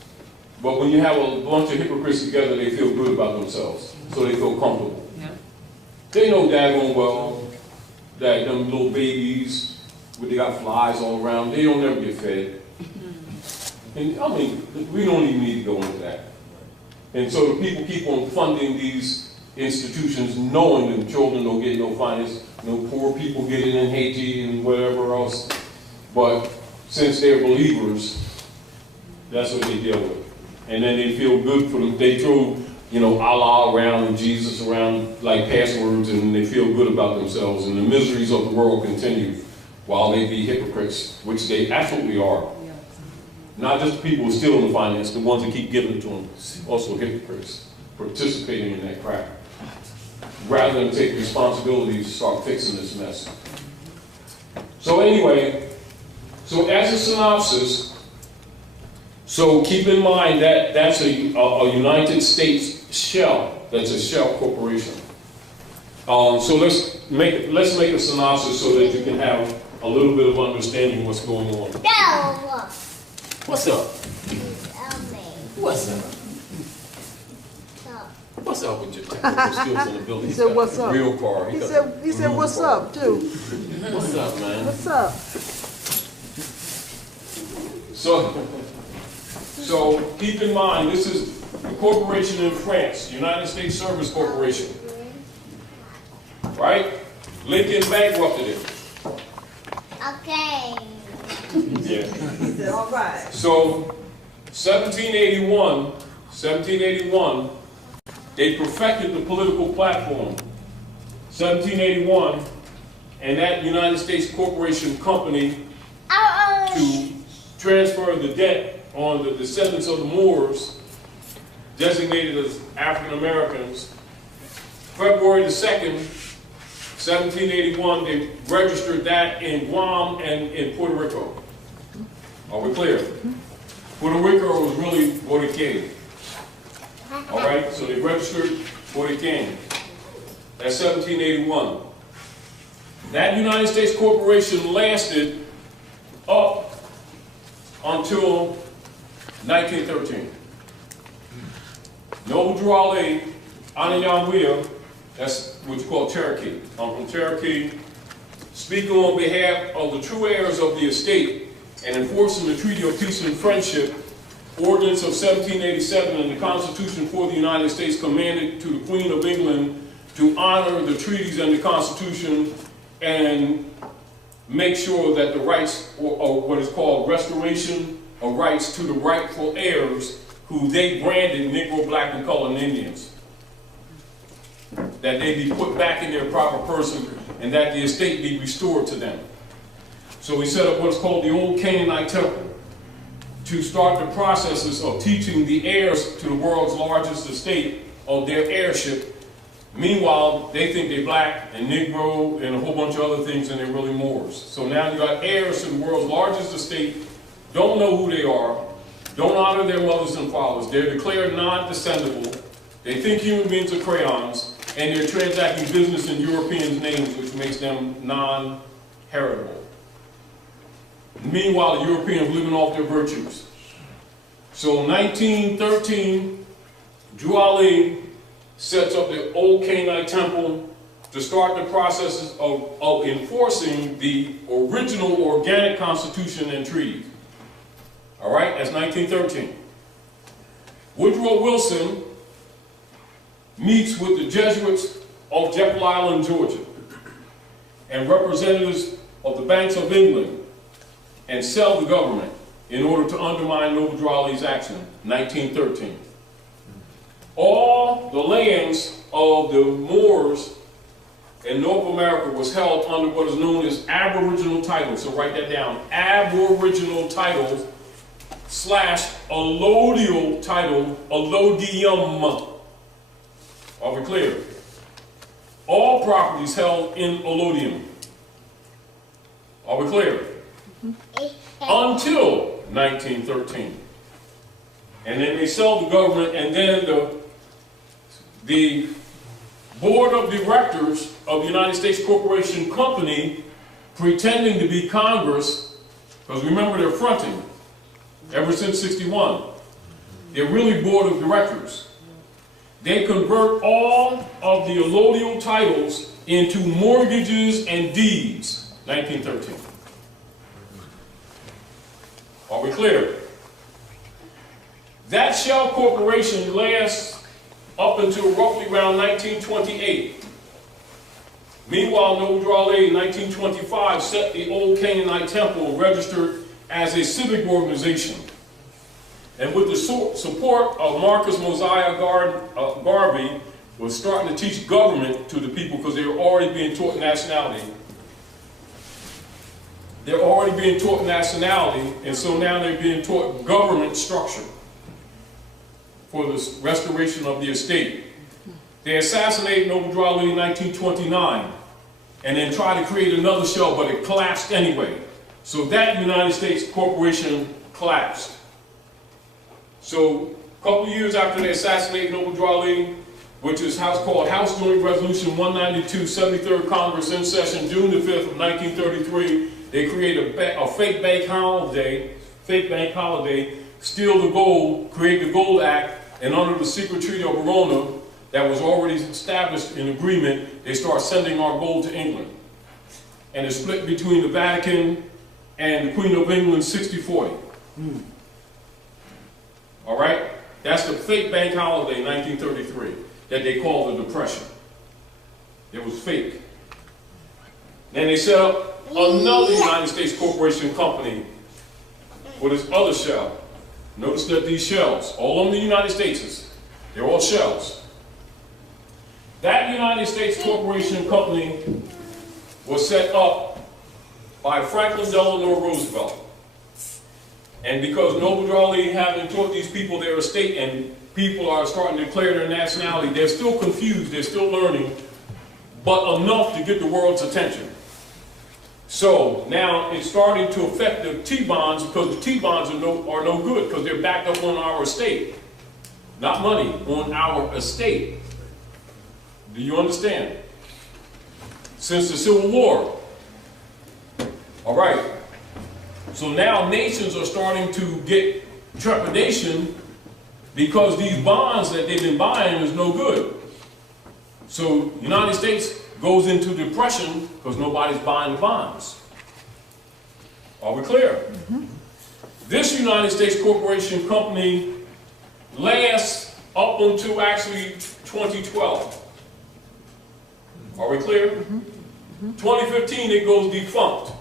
But when you have a bunch of hypocrites together, they feel good about themselves, so they feel comfortable. Yeah. They know daggone well that them little babies, where they got flies all around, they don't ever get fed. And I mean, we don't even need to go into that. And so the people keep on funding these institutions, knowing that children don't get no finance, no poor people get it in Haiti and whatever else. But since they're believers, that's what they deal with. And then they feel good for them. They throw, you know, Allah around and Jesus around like passwords, and they feel good about themselves. And the miseries of the world continue while they be hypocrites, which they absolutely are. Not just the people who steal the finance, the ones that keep giving it to them, also hypocrites, participating in that crap. Rather than take responsibility to start fixing this mess. So anyway, so as a synopsis, so keep in mind that that's a United States shell. That's a shell corporation. So let's make a synopsis so that you can have a little bit of understanding what's going on. What's up? What's up? What's up with your technical skills in the building? He said, "What's up?" Real car. He said, "What's up?" too. What's up, man? What's up? So keep in mind, this is a corporation in France, United States Service Corporation. Right? Lincoln bankrupted it. Okay. Yeah. He said, all right. So 1781, they perfected the political platform. 1781, and that United States Corporation Company to transfer the debt on the descendants of the Moors, designated as African Americans. February the 2nd, 1781, they registered that in Guam and in Puerto Rico. Are we clear? Puerto Rico was really Borican. All right, so they registered Borican. That's 1781. That United States Corporation lasted up until 1913. Noble Drew Ali, Anayamwea, that's what you call Cherokee. I'm from Cherokee, speaking on behalf of the true heirs of the estate and enforcing the Treaty of Peace and Friendship, Ordinance of 1787, and the Constitution for the United States commanded to the Queen of England to honor the treaties and the Constitution and make sure that the rights, or what is called restoration of rights to the rightful heirs, who they branded Negro, Black, and Colored Indians, that they be put back in their proper person and that the estate be restored to them. So we set up what's called the Old Canaanite Temple to start the processes of teaching the heirs to the world's largest estate of their heirship. Meanwhile, they think they're black and Negro and a whole bunch of other things, and they're really Moors. So now you got heirs to the world's largest estate, don't know who they are, don't honor their mothers and fathers. They're declared non-descendable. They think human beings are crayons, and they're transacting business in Europeans' names, which makes them non-heritable. Meanwhile, the Europeans living off their virtues. So in 1913, Drew Ali sets up the Old Canaanite Temple to start the processes of enforcing the original organic Constitution and treaty. All right, that's 1913. Woodrow Wilson meets with the Jesuits of Jekyll Island, Georgia, and representatives of the Banks of England, and sell the government in order to undermine Noble Drew Ali's action, 1913. All the lands of the Moors in North America was held under what is known as aboriginal titles. So write that down, aboriginal titles / allodial title, allodium. Are we clear? All properties held in allodium. Are we clear? Until 1913. And then they sell the government, and then the board of directors of the United States Corporation Company pretending to be Congress, because remember they're fronting ever since '61. They're really board of directors. They convert all of the allodial titles into mortgages and deeds, 1913. Are we clear? That shell corporation lasts up until roughly around 1928. Meanwhile, Noble Drew Ali in 1925 set the old Canaanite temple registered as a civic organization. And with the support of Marcus Mosiah Garvey, was starting to teach government to the people because they were already being taught nationality. They're already being taught nationality, and so now they're being taught government structure for the restoration of the estate. They assassinated Noble Drew Ali in 1929, and then tried to create another shell, but it collapsed anyway. So that United States corporation collapsed. So a couple of years after they assassinated Noble Drew Ali, which is called House Joint Resolution 192, 73rd Congress in session, June the 5th of 1933, they created a fake bank holiday, steal the gold, create the Gold Act, and under the secret treaty of Verona that was already established in agreement, they start sending our gold to England. And it's split between the Vatican and the Queen of England 60-40. All right? That's the fake bank holiday, 1933, that they call the Depression. It was fake. Then they set up another United States Corporation Company with its other shell. Notice that these shells, all over the United States, they're all shells. That United States Corporation Company was set up by Franklin Delano Roosevelt. And because Noble Drew Ali having taught these people their estate and people are starting to declare their nationality, they're still confused, they're still learning, but enough to get the world's attention. So now it's starting to affect the T-bonds because the T-bonds are no good because they're backed up on our estate. Not money, on our estate. Do you understand? Since the Civil War. All right. So now nations are starting to get trepidation because these bonds that they've been buying is no good. So the United States goes into depression because nobody's buying the bonds. Are we clear? Mm-hmm. This United States Corporation Company lasts up until actually 2012. Are we clear? Mm-hmm. Mm-hmm. 2015 it goes defunct.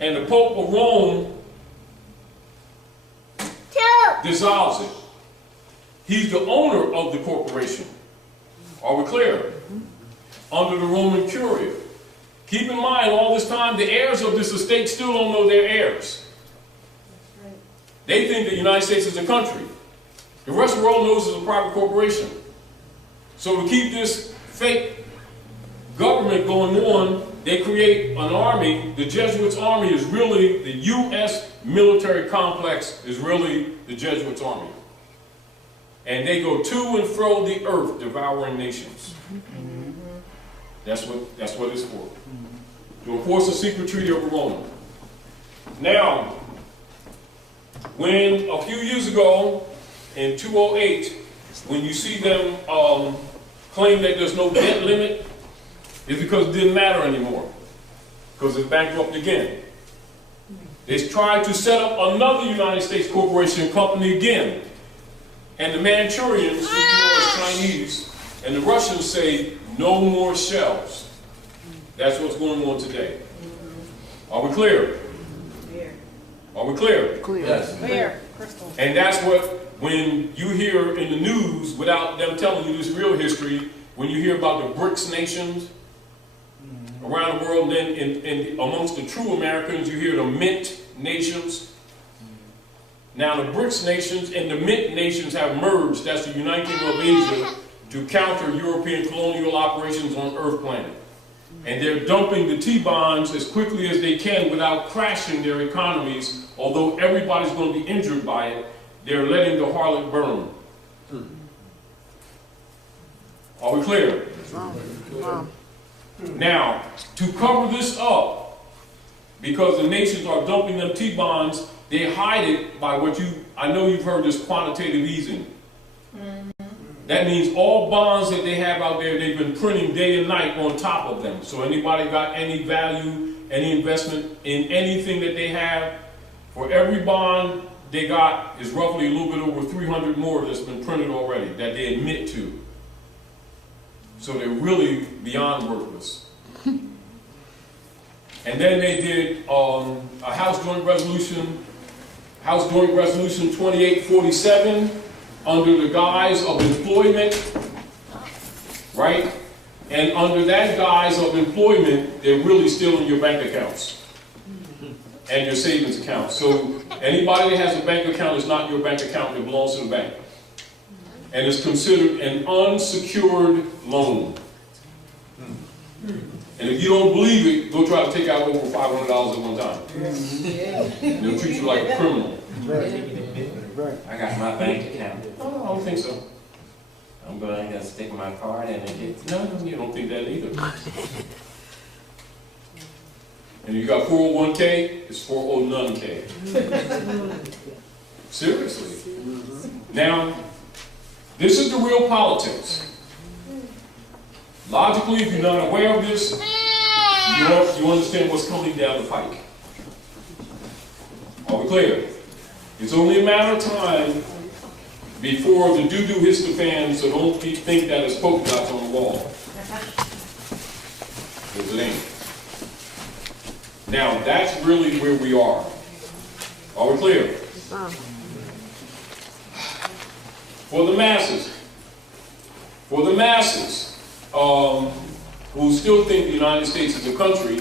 And the Pope of Rome dissolves it. He's the owner of the corporation. Are we clear? Mm-hmm. Under the Roman Curia. Keep in mind, all this time, the heirs of this estate still don't know their heirs. Right. They think the United States is a country. The rest of the world knows it's a private corporation. So to keep this fake government going on, they create an army. The Jesuits' army is really, the U.S. military complex is really the Jesuits' army. And they go to and fro the earth, devouring nations. Mm-hmm. That's what it's for. Mm-hmm. To enforce the secret treaty of Verona. Now, when a few years ago, in 2008, when you see them claim that there's no debt limit, it's because it didn't matter anymore. Because it's bankrupt again. They tried to set up another United States Corporation Company again. And the Manchurians, who you know as Chinese, and the Russians say, no more shells. That's what's going on today. Are we clear? Are we clear? Clear. Yes. Clear. Crystal. And that's what, when you hear in the news, without them telling you this real history, when you hear about the BRICS nations around the world, then in amongst the true Americans, you hear the Mint nations. Now the BRICS nations and the Mint nations have merged. That's the uniting of Asia to counter European colonial operations on Earth planet. And they're dumping the T-bonds as quickly as they can without crashing their economies. Although everybody's going to be injured by it, they're letting the harlot burn. Are we clear? Now, to cover this up, because the nations are dumping them T-bonds, they hide it by I know you've heard this quantitative easing. That means all bonds that they have out there, they've been printing day and night on top of them. So anybody got any value, any investment in anything that they have, for every bond they got is roughly a little bit over 300 more that's been printed already that they admit to. So they're really beyond worthless. And then they did a House Joint Resolution 2847 under the guise of employment, right? And under that guise of employment, they're really stealing your bank accounts and your savings accounts. So anybody that has a bank account is not your bank account, it belongs to the bank. And it's considered an unsecured loan. And if you don't believe it, go try to take out over $500 at one time. And they'll treat you like a criminal. I got my bank account. Oh, I don't think so. I'm going to stick my card in and get. No, you don't think that either. And you got 401k, it's 409k. Seriously. Now, this is the real politics. Logically, if you're not aware of this, you understand what's coming down the pike. Are we clear? It's only a matter of time before the doo-doo hits the fan, so don't think that it's polka dots on the wall. Because it ain't. Now, that's really where we are. Are we clear? For the masses, who still think the United States is a country,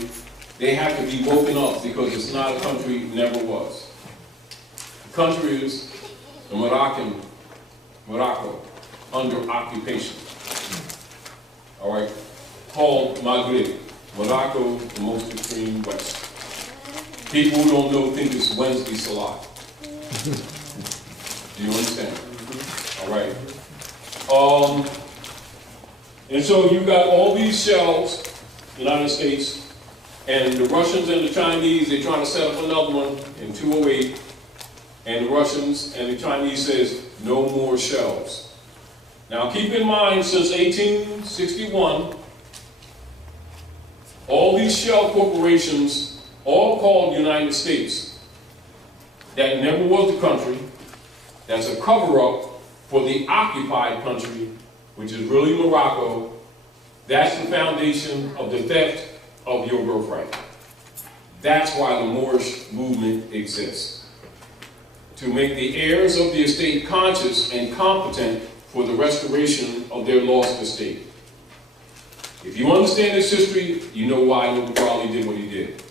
they have to be woken up because it's not a country, never was. The country is the Morocco, under occupation. All right, called Maghreb. Morocco, the most extreme west. People who don't know think it's Wednesday Salat. Do you understand? All right. And so you got all these shells, United States, and the Russians and the Chinese, they're trying to set up another one in 208, and the Russians and the Chinese says, no more shells. Now keep in mind, since 1861, all these shell corporations, all called United States, that never was the country, that's a cover-up for the occupied country, which is really Morocco. That's the foundation of the theft of your birthright. That's why the Moorish movement exists. To make the heirs of the estate conscious and competent for the restoration of their lost estate. If you understand this history, you know why Noble Crowley did what he did.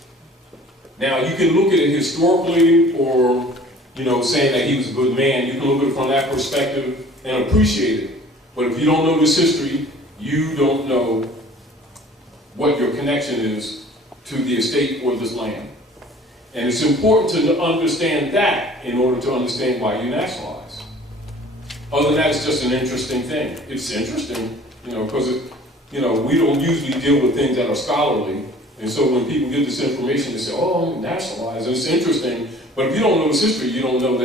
Now, you can look at it historically or, saying that he was a good man. You can look at it from that perspective and appreciate it. But if you don't know this history, you don't know what your connection is to the estate or this land. And it's important to understand that in order to understand why you nationalize. Other than that, it's just an interesting thing. It's interesting, because we don't usually deal with things that are scholarly. And so when people get this information, they say, oh, I'm nationalized. And it's interesting. But if you don't know this history, you don't know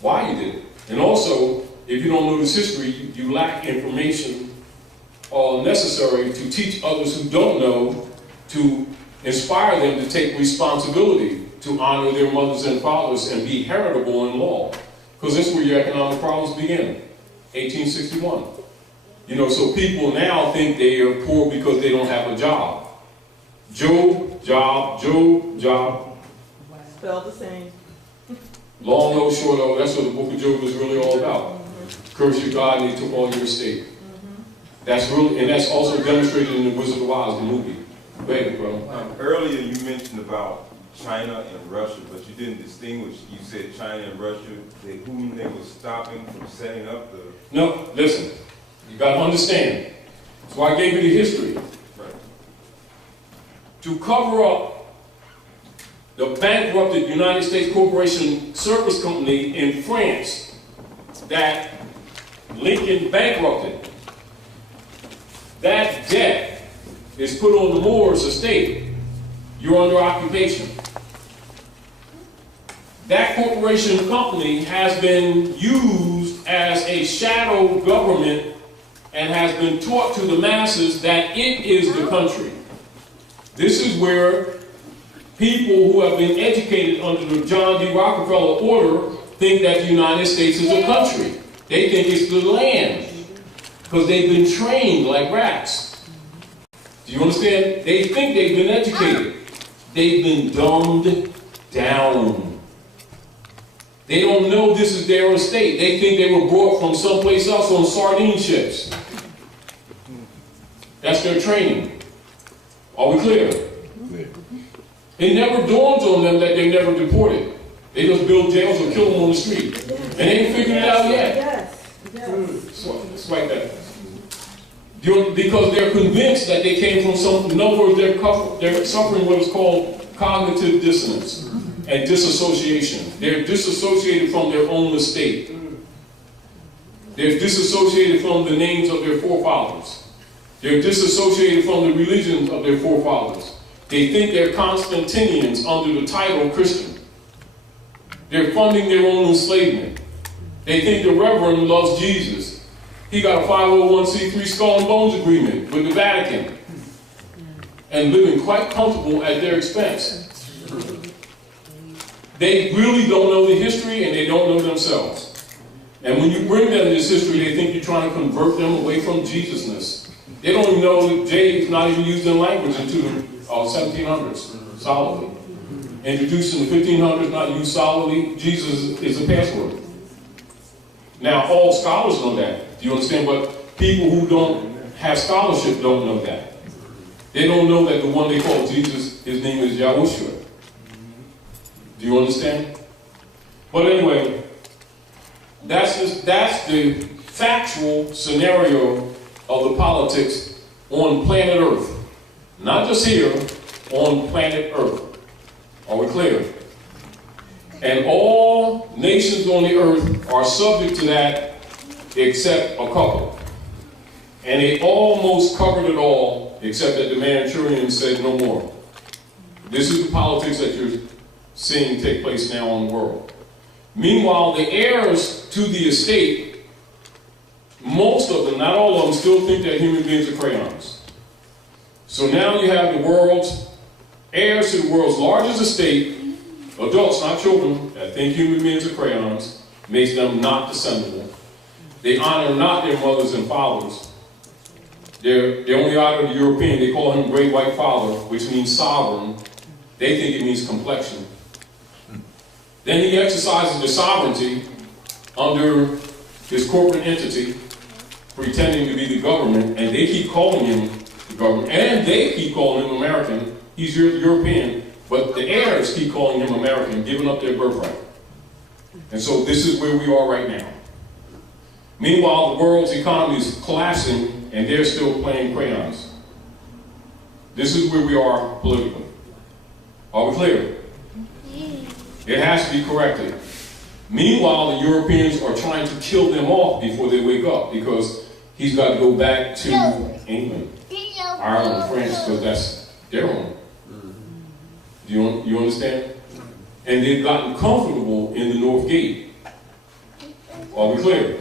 why you did it. And also, if you don't know this history, you lack information necessary to teach others who don't know, to inspire them to take responsibility, to honor their mothers and fathers and be heritable in law. Because that's where your economic problems begin, 1861. So people now think they are poor because they don't have a job. Job, job. Spelled the same. Long O, short O, that's what the book of Job is really all about. Curse your God and he took all your estate. That's also demonstrated in The Wizard of Oz, the movie. Go ahead, brother. Earlier you mentioned about China and Russia, but you didn't distinguish. You said China and Russia, whom they were stopping from setting up the... No, listen. You got to understand. That's why I gave you the history. Right. To cover up the bankrupted United States Corporation Service Company in France that Lincoln bankrupted, that debt is put on the Moorish estate, you're under occupation. That corporation company has been used as a shadow government and has been taught to the masses that it is the country. This is where people who have been educated under the John D. Rockefeller order think that the United States is a country. They think it's the land because they've been trained like rats. Do you understand? They think they've been educated. They've been dumbed down. They don't know this is their estate. They think they were brought from someplace else on sardine ships. That's their training. Are we clear? It never dawns on them that they never deported. They just build jails or kill them on the street. And they ain't figured it out yet. It's like that. Because they're convinced that they came from some, in other words, they're suffering what is called cognitive dissonance and disassociation. They're disassociated from their own estate. They're disassociated from the names of their forefathers. They're disassociated from the religions of their forefathers. They think they're Constantinians under the title Christian. They're funding their own enslavement. They think the Reverend loves Jesus. He got a 501c3 skull and bones agreement with the Vatican and living quite comfortable at their expense. They really don't know the history and they don't know themselves. And when you bring them this history, they think you're trying to convert them away from Jesusness. They don't even know that J is not even used in language until the 1700s, solidly. Introduced in the 1500s, not used solidly. Jesus is a password. Now, all scholars know that. Do you understand? But people who don't have scholarship don't know that. They don't know that the one they call Jesus, his name is Yahushua. Do you understand? But anyway, that's the factual scenario of the politics on planet Earth. Not just here, on planet Earth. Are we clear? And all nations on the earth are subject to that except a couple. And they almost covered it all, except that the Manchurians said no more. This is the politics that you're seeing take place now in the world. Meanwhile, the heirs to the estate, most of them, not all of them, still think that human beings are crayons. So now you have the world's heirs to the world's largest estate, adults, not children, that think human beings are crayons, makes them not descendable. They honor not their mothers and fathers. They only honor the European. They call him Great White Father, which means sovereign. They think it means complexion. Then he exercises the sovereignty under his corporate entity, pretending to be the government, and they keep calling him the government, and they keep calling him American. He's European, but the heirs keep calling him American, giving up their birthright. And so this is where we are right now. Meanwhile, the world's economy is collapsing, and they're still playing crayons. This is where we are politically. Are we clear? It has to be corrected. Meanwhile, the Europeans are trying to kill them off before they wake up, because he's got to go back to England, Ireland, France, because that's their own. Do you understand? And they've gotten comfortable in the North Gate. Are we clear?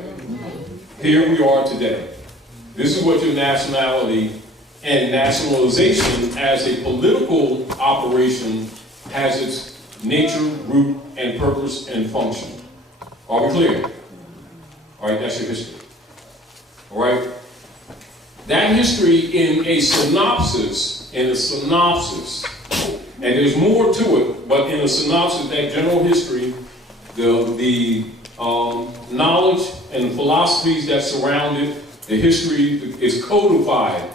Here we are today. This is what your nationality and nationalization as a political operation has its nature, root, and purpose and function. Are we clear? All right, that's your history. All right? That history in a synopsis, and there's more to it, but in a synopsis, that general history, the knowledge and philosophies that surround it, the history is codified,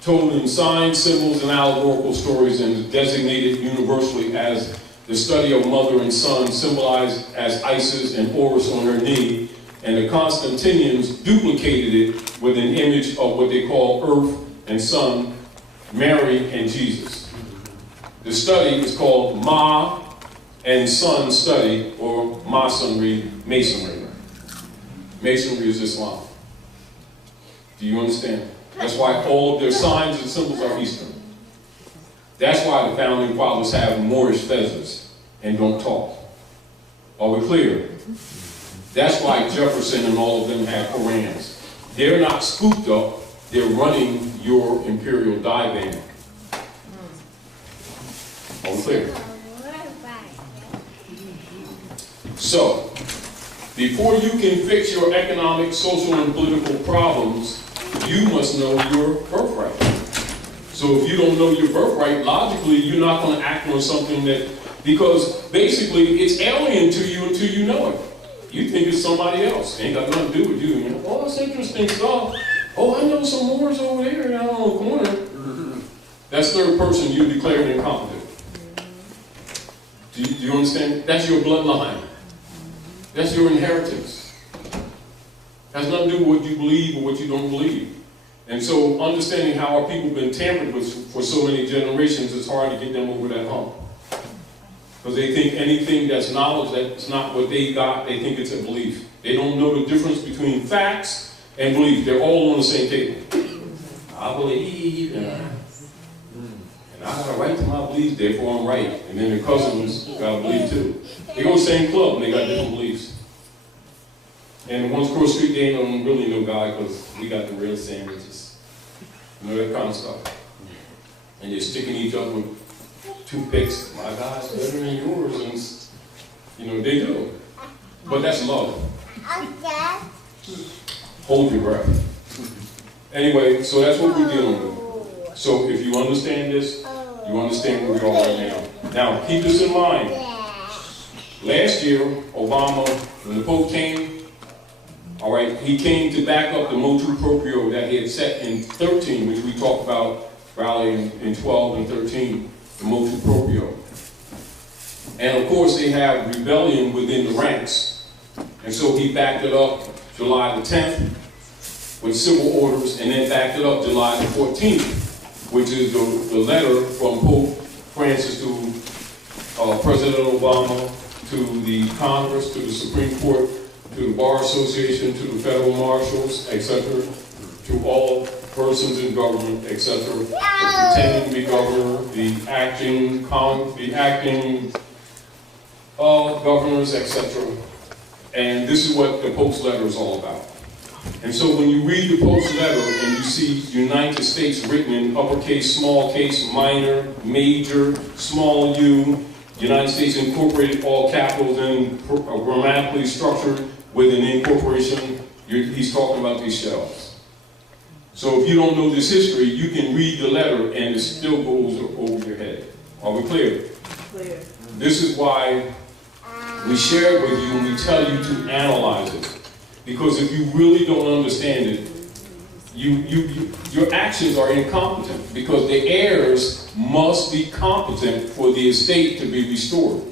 told in signs, symbols, and allegorical stories, and designated universally as the study of mother and son, symbolized as Isis and Horus on her knee, and the Constantinians duplicated it with an image of what they call Earth and Sun, Mary and Jesus. The study is called Ma and Son Study, or Masonry. Masonry is Islam. Do you understand? That's why all of their signs and symbols are Eastern. That's why the founding fathers have Moorish feathers and don't talk. Are we clear? That's why Jefferson and all of them have Korans. They're not scooped up, they're running your imperial divan. Are we clear? So, before you can fix your economic, social, and political problems, you must know your birthright. So if you don't know your birthright, logically, you're not going to act on something that, because basically it's alien to you until you know it. You think it's somebody else. It ain't got nothing to do with you. You know, oh, that's interesting stuff. Oh, I know some Moors over there down on the corner. That's third person, you declared incompetent. Do you understand? That's your bloodline. That's your inheritance. Has nothing to do with what you believe or what you don't believe. And so understanding how our people have been tampered with for so many generations, it's hard to get them over that hump. Because they think anything that's knowledge that's not what they got, they think it's a belief. They don't know the difference between facts and belief. They're all on the same table. I believe, and I got a right to my beliefs, therefore I'm right. And then their cousins got to believe too. They go to the same club and they got different beliefs. And the ones across the street, they don't really know God because we got the real sandwiches. You know, that kind of stuff. And they're sticking each other with toothpicks. My God's better than yours. And, you know, they do. But that's love. Hold your breath. Anyway, so that's what we're dealing with. So if you understand this, you understand where we are right now. Now, keep this in mind. Last year, Obama, when the Pope came, all right, he came to back up the motu proprio that he had set in 13, which we talked about rally in 12 and 13, the motu proprio. And of course, they have rebellion within the ranks. And so he backed it up July the 10th with civil orders, and then backed it up July the 14th, which is the letter from Pope Francis to President Obama, to the Congress, to the Supreme Court, to the Bar Association, to the federal marshals, etc., to all persons in government, etc., pretending to be governor, the acting governors, etc. And this is what the Pope's letter is all about. And so when you read the Pope's letter and you see United States written in uppercase, small case, minor, major, small u, United States incorporated all capitals and grammatically structured with an incorporation, he's talking about these shells. So if you don't know this history, you can read the letter and it still goes over your head. Are we clear? Clear. This is why we share it with you and we tell you to analyze it. Because if you really don't understand it, your actions are incompetent, because the heirs must be competent for the estate to be restored.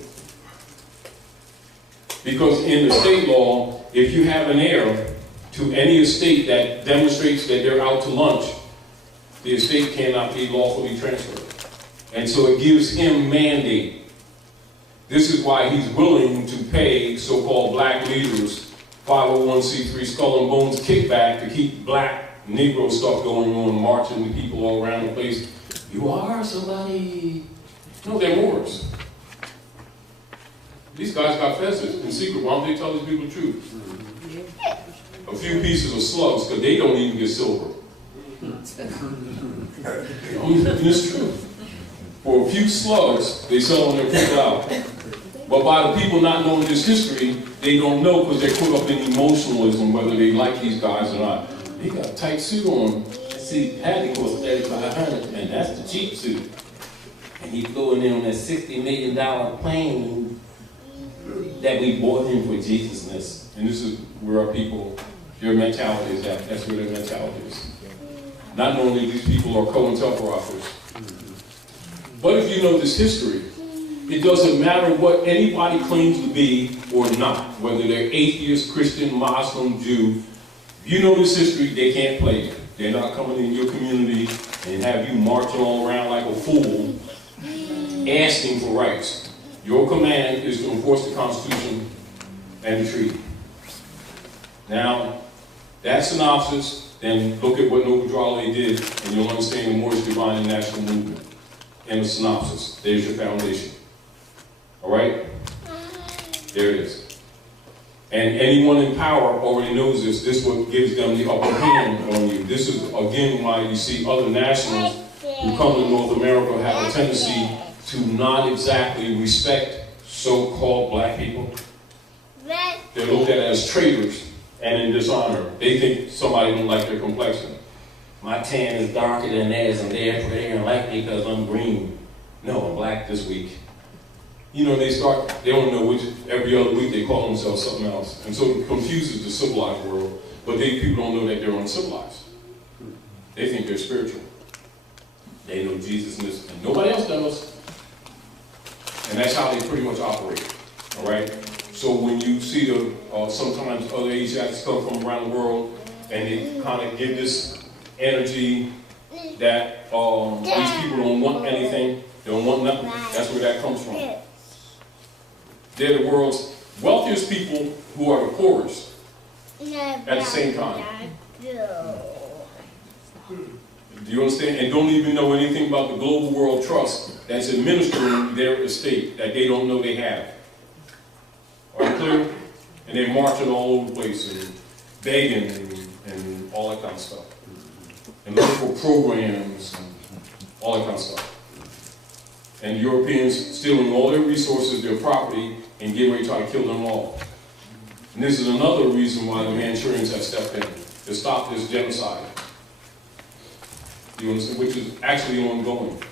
Because in the state law, if you have an heir to any estate that demonstrates that they're out to lunch, the estate cannot be lawfully transferred. And so it gives him mandate. This is why he's willing to pay so-called black leaders 501c3 skull and bones kickback to keep black Negro stuff going on, marching the people all around the place. You are somebody. No, they're Moors. These guys got fezzes in secret. Why don't they tell these people the truth? A few pieces of slugs, because they don't even get silver. It's true. For a few slugs, they sell them their food out. But by the people not knowing this history, they don't know because they're caught up in emotionalism, whether they like these guys or not. He got a tight suit on. See, Hattie costs $3,500, and that's the cheap suit. And he flew in on that $60 million plane that we bought him for Jesusness. And this is where our people, their mentality is at. That's where their mentality is. Not knowing that these people are COINTELPROs. But if you know this history, it doesn't matter what anybody claims to be or not, whether they're atheist, Christian, Muslim, Jew. If you know this history, they can't play you. They're not coming in your community and have you marching all around like a fool, asking for rights. Your command is to enforce the Constitution and the treaty. Now, that synopsis, then look at what Noble Drawley did, and you'll understand the Moorish Divine and National Movement. And the synopsis. There's your foundation. All right? There it is. And anyone in power already knows this. This is what gives them the upper hand on you. This is, again, why you see other nationals who come to North America have a tendency to not exactly respect so-called black people. They're looked at as traitors and in dishonor. They think somebody don't like their complexion. My tan is darker than theirs, and they're don't like me because I'm green. No, I'm black this week. You know, they don't know which, every other week they call themselves something else. And so it confuses the civilized world, but people don't know that they're uncivilized. They think they're spiritual. They know Jesus and nobody else does. And that's how they pretty much operate, all right? So when you see sometimes other Asiatics come from around the world, and they kind of give this energy that these people don't want anything, they don't want nothing. That's where that comes from. They're the world's wealthiest people who are the poorest at the same time. Do you understand? And don't even know anything about the Global World Trust that's administering their estate that they don't know they have. Are you clear? And they're marching all over the place and begging and all that kind of stuff. And looking for programs and all that kind of stuff. And the Europeans stealing all their resources, their property, and getting ready to try to kill them all. And this is another reason why the Manchurians have stepped in, to stop this genocide. You understand? Which is actually ongoing.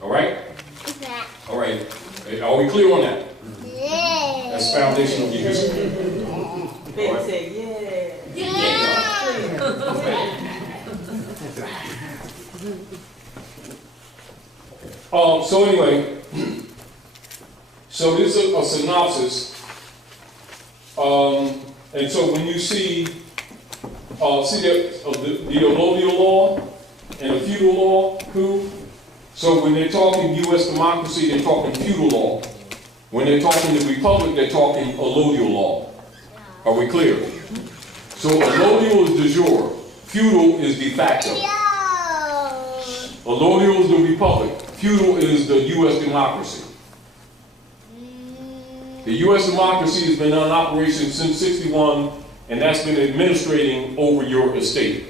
All right? All right. Are we clear on that? Yeah. That's the foundation of your history. They All right. say, yeah. So anyway, so this is a synopsis. And so when you see the allodial law and the feudal law, so when they're talking U.S. democracy, they're talking feudal law. When they're talking the republic, they're talking allodial law. Are we clear? So allodial is de jure, feudal is de facto. Allodial is the republic, feudal is the U.S. democracy. The U.S. democracy has been in operation since '61, and that's been administrating over your estate.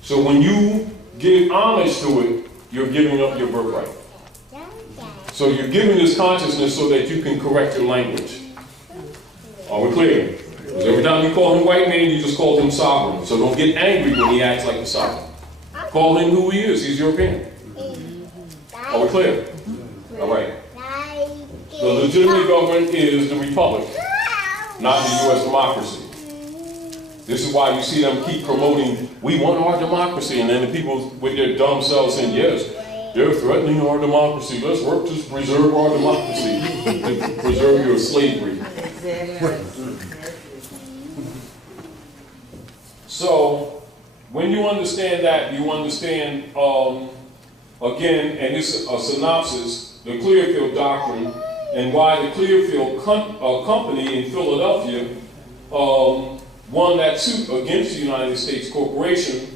So when you give homage to it, you're giving up your birthright. So you're giving this consciousness so that you can correct your language. Are we clear? Because every time you call him white man, you just called him sovereign. So don't get angry when he acts like a sovereign. Call him who he is. He's European. Are we clear? All right. The legitimate government is the republic, not the U.S. democracy. This is why you see them keep promoting, we want our democracy, and then the people with their dumb selves saying, yes, they're threatening our democracy. Let's work to preserve our democracy, to preserve your slavery. So, when you understand that, you understand, again, and this is a synopsis, the Clearfield Doctrine, and why the Clearfield Company in Philadelphia won that suit against the United States Corporation.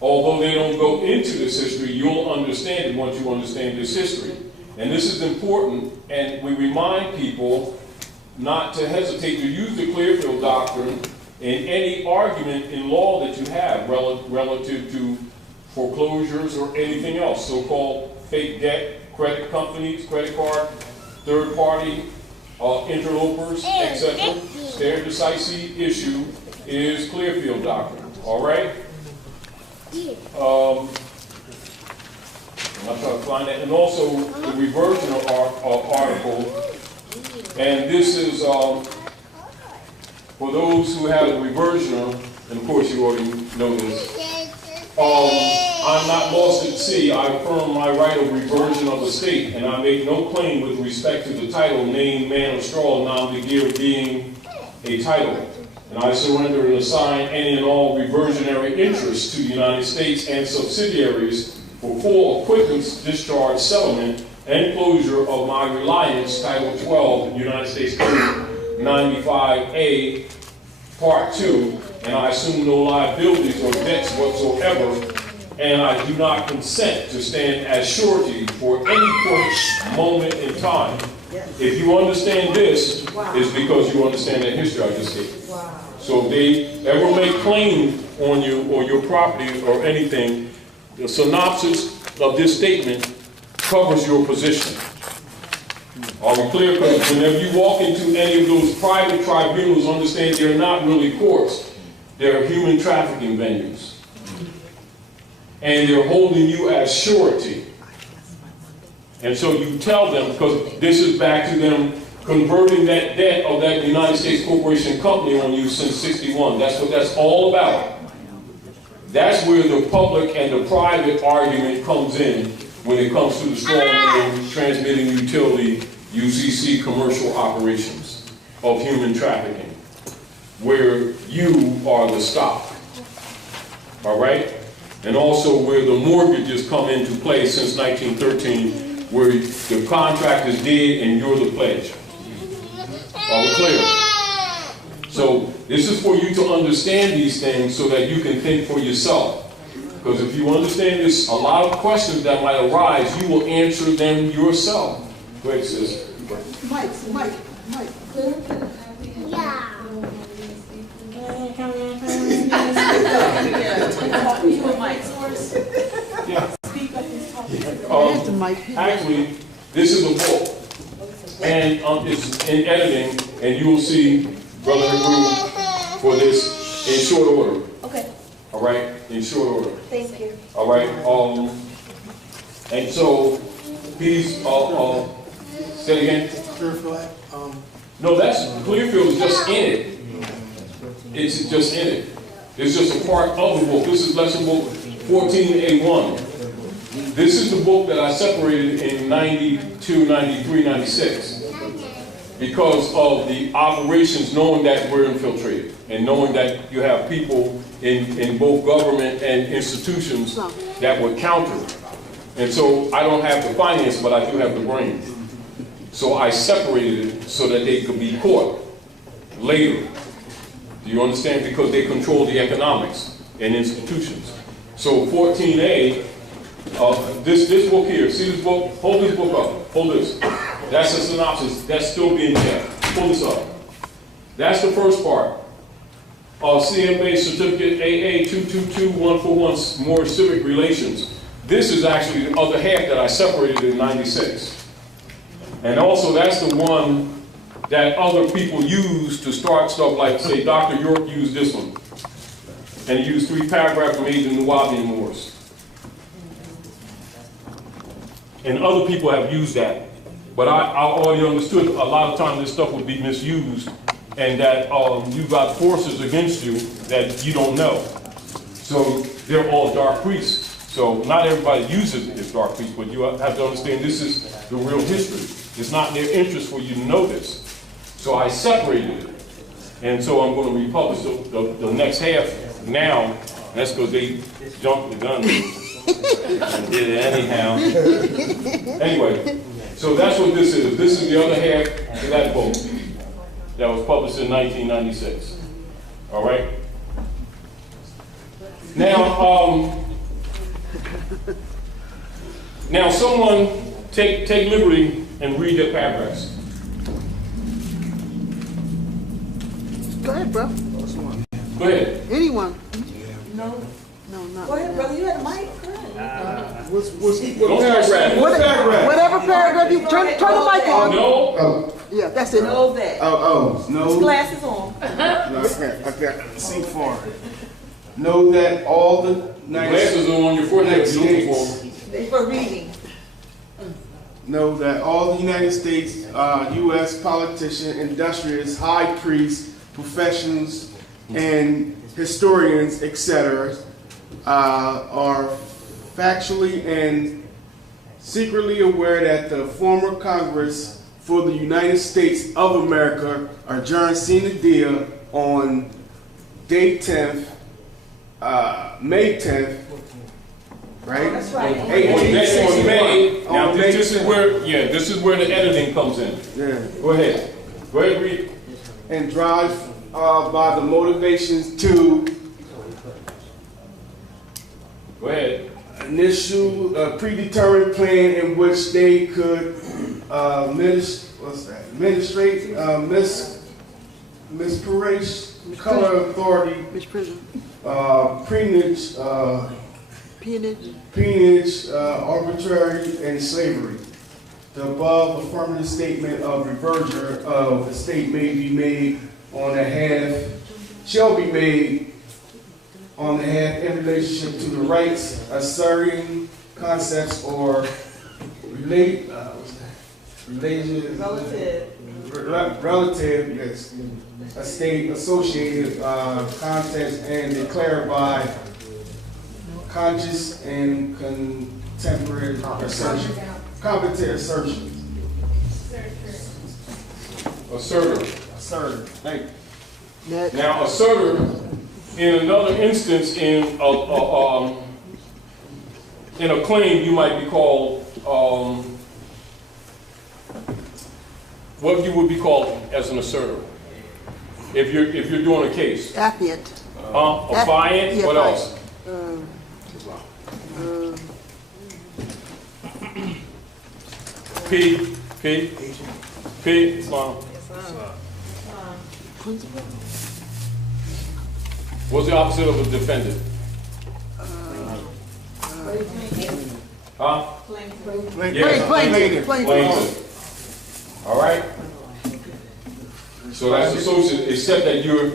Although they don't go into this history, you'll understand it once you understand this history. And this is important, and we remind people not to hesitate to use the Clearfield Doctrine in any argument in law that you have relative to foreclosures or anything else, so-called fake debt, credit companies, credit card, third-party interlopers, etc. Stare decisis issue is Clearfield Doctrine, all right? I'm trying to find that. And also the reversion article. And this is for those who have a reversioner, and of course you already know this. I'm not lost at sea. I affirm my right of reversion of the state, and I make no claim with respect to the title, name, man, or straw, nom de guerre being a title. And I surrender and assign any and all reversionary interests to the United States and subsidiaries for full acquittance, discharge, settlement, and closure of my reliance, Title 12, United States Code 95A, Part 2, and I assume no liabilities or debts whatsoever, and I do not consent to stand as surety for any point, moment in time. If you understand this, it's because you understand that history I just gave. So if they ever make claim on you or your property or anything, the synopsis of this statement covers your position. Are we clear? Because whenever you walk into any of those private tribunals, understand they're not really courts. They're human trafficking venues. And they're holding you as surety. And so you tell them, because this is back to them converting that debt of that United States corporation company on you since '61. That's what that's all about. That's where the public and the private argument comes in when it comes to the strong man transmitting utility UCC commercial operations of human trafficking, where you are the stock. All right? And also where the mortgages come into play since 1913, where the contract is dead and you're the pledge. Are we clear? So this is for you to understand these things so that you can think for yourself. Because if you understand this, a lot of questions that might arise, you will answer them yourself. Go ahead, sis. Mike. Yeah. Actually, this is a book, and it's in editing, and you will see Brother Hebrew for this in short order. Okay, All right, in short order. thank you. All right. And so please, say again. Clearfield, No, that's Clearfield is just in it. It's just in it. It's just a part of the book. This is lesson book 14A1. This is the book that I separated in 92, 93, 96. Because of the operations, knowing that we're infiltrated, and knowing that you have people in both government and institutions that would counter. And so I don't have the finance, but I do have the brain. So I separated it so that they could be caught later. Do you understand? Because they control the economics and institutions. So 14A, this book here, see this book? Hold this book up. Hold this. That's a synopsis. That's still being checked. Pull this up. That's the first part. CMA Certificate AA 222141, Moorish Civic Relations. This is actually the other half that I separated in 96. And also that's the one that other people use to start stuff like, say, Dr. York used this one. And he used 3 paragraphs from Agent Nuwabi and Morris. And other people have used that. But I already understood a lot of times this stuff would be misused and that you've got forces against you that you don't know. So they're all dark priests. So not everybody uses it as dark priests, but you have to understand this is the real history. It's not in their interest for you to know this. So I separated it. And so I'm going to republish the next half now. That's because they jumped the gun and did it anyhow. Anyway, so that's what this is. This is the other half of that book that was published in 1996. All right? Now someone take liberty and read their paragraphs. Go ahead, bro. Go ahead. Anyone. No. No, not. Go ahead, brother, you had a mic. Go ahead. What paragraph? What paragraph? Whatever paragraph you turn the mic on. No. Yeah, that's it. Know that. No. Glasses on. Okay. Sing for it. Know that all the Glasses are on your forehead. United You're looking for them. They for reading. Know that all the United States, U.S. politicians, industrialists, high priests, professionals, and historians, etc., are factually and secretly aware that the former Congress for the United States of America adjourned sine die on day 10th, May 10th, right? That's right. On May. Now On May this is 10th. this is where the editing comes in. Yeah. Go ahead. Go ahead, read. And drive by the motivations to Go ahead. initial predetermined plan in which they could administrate misprice, color authority, Misprision. peonage, arbitrary, and slavery. The above affirmative statement of reversion of the state may be made on the half, shall be made on the half in relationship to the rights, asserting concepts or relative, yes, a state associated context and declared by conscious and contemporary assertion. Competent assertion. Asserter. Assertion. Thank you. Next. Now, asserter, in another instance, in a claim, you might be called, what you would be called as an asserter, if you're doing a case. Affiant. Affiant. Yeah, What affiant. else? P. Islam. Principal. What's the opposite of a defendant? Huh? Yes, Plaintiff. plaintiff. All right? So that's associated, except that your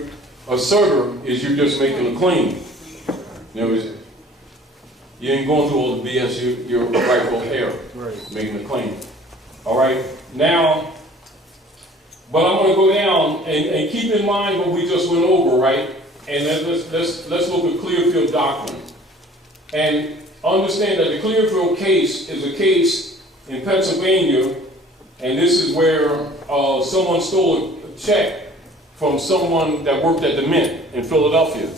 asserter is you're just making a claim. In other words, you ain't going through all the BS, you're rightful heir, making a claim. All right? Now, but I'm going to go down and keep in mind what we just went over, right? And then let's look at Clearfield Doctrine. And understand that the Clearfield case is a case in Pennsylvania, and this is where someone stole a check from someone that worked at the Mint in Philadelphia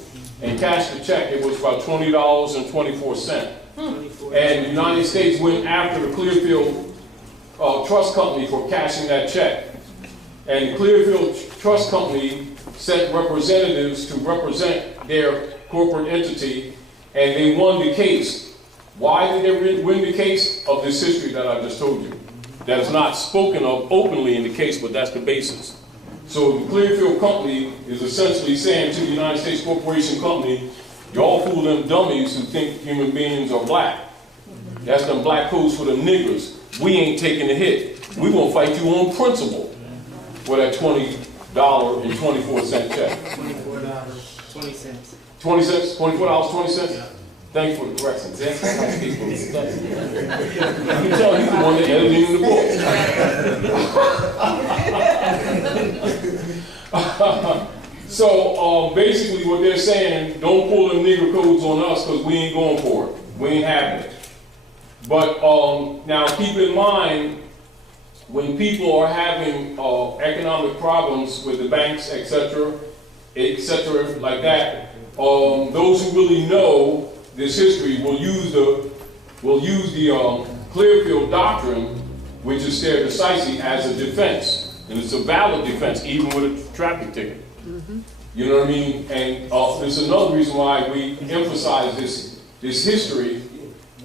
and cashed the check. It was about $20.24. And the United States went after the Clearfield Trust Company for cashing that check. And the Clearfield Trust Company sent representatives to represent their corporate entity, and they won the case. Why did they win the case? Of this history that I just told you. That is not spoken of openly in the case, but that's the basis. So the Clearfield Company is essentially saying to the United States Corporation Company, y'all fool them dummies who think human beings are black. That's them black codes for them niggers. We ain't taking the hit. We gonna fight you on principle for that $20.24 check. $24.20. 20 cents? $24.20? Thank you for the correction. That's how I speak for this stuff. You can tell he's the one that edited the book. So basically what they're saying, don't pull them nigger codes on us because we ain't going for it. We ain't having it. But now keep in mind, when people are having economic problems with the banks, etc., like that, those who really know this history will use the Clearfield Doctrine, which is stare decisis, as a defense, and it's a valid defense, even with a traffic ticket. You know what I mean? And there's another reason why we emphasize this history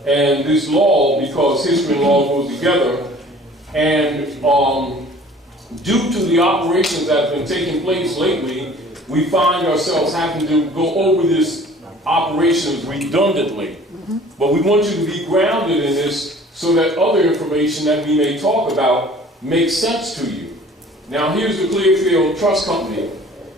and this law, because history and law goes together. And due to the operations that have been taking place lately, we find ourselves having to go over this operations redundantly. But we want you to be grounded in this so that other information that we may talk about makes sense to you. Now here's the Clearfield Trust Company.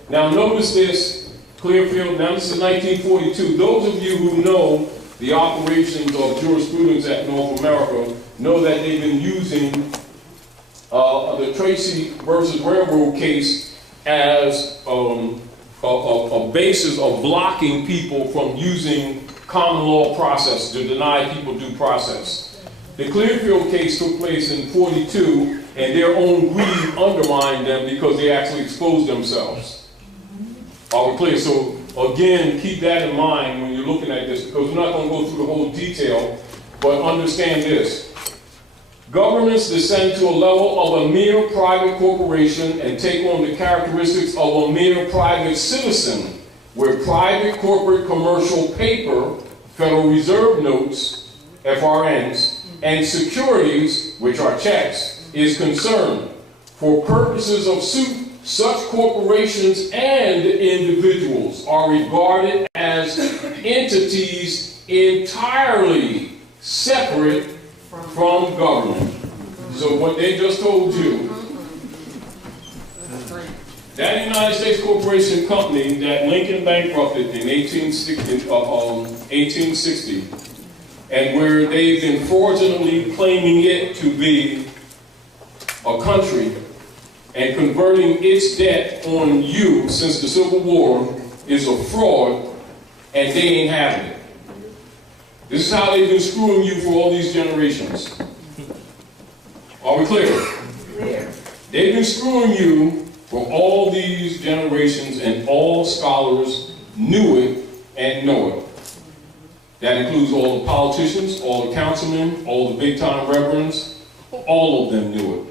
Now notice this, Clearfield, now this is 1942. Those of you who know the operations of jurisprudence at North America know that they've been using the Tracy versus Railroad case as a basis of blocking people from using common law process to deny people due process. The Clearfield case took place in 42, and their own greed undermined them because they actually exposed themselves. Are we clear? So again, keep that in mind when you're looking at this, because we're not going to go through the whole detail, but understand this. Governments descend to a level of a mere private corporation and take on the characteristics of a mere private citizen, where private corporate commercial paper, Federal Reserve notes, FRNs, and securities, which are checks, is concerned. For purposes of suit, such corporations and individuals are regarded as entities entirely separate from government. So what they just told you, that United States Corporation Company that Lincoln bankrupted in 1860, and where they've been fraudulently claiming it to be a country and converting its debt on you since the Civil War, is a fraud, and they ain't having it. This is how they've been screwing you for all these generations. Are we clear? Clear. They've been screwing you for all these generations, and all scholars knew it and know it. That includes all the politicians, all the councilmen, all the big-time reverends. All of them knew it.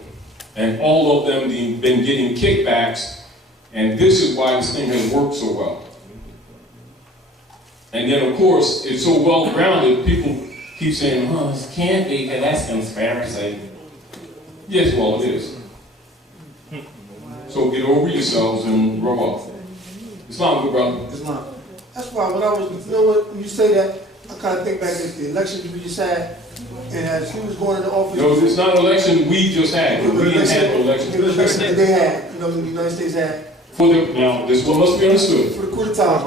And all of them been getting kickbacks, and this is why this thing has worked so well. And then, of course, it's so well-grounded, people keep saying, oh, this can't be, because that's conspiracy. Yes, well, it is. So get over yourselves and grow up. It's not good, brother. It's not. That's why when I was, you know what, when you say that, I kind of think back at the elections we just had, and as he was going into office. No, it's not an election we just had. We didn't have an election. The election that they had, you know, the United States had. Now, this is what must be understood. For the coup d'etat.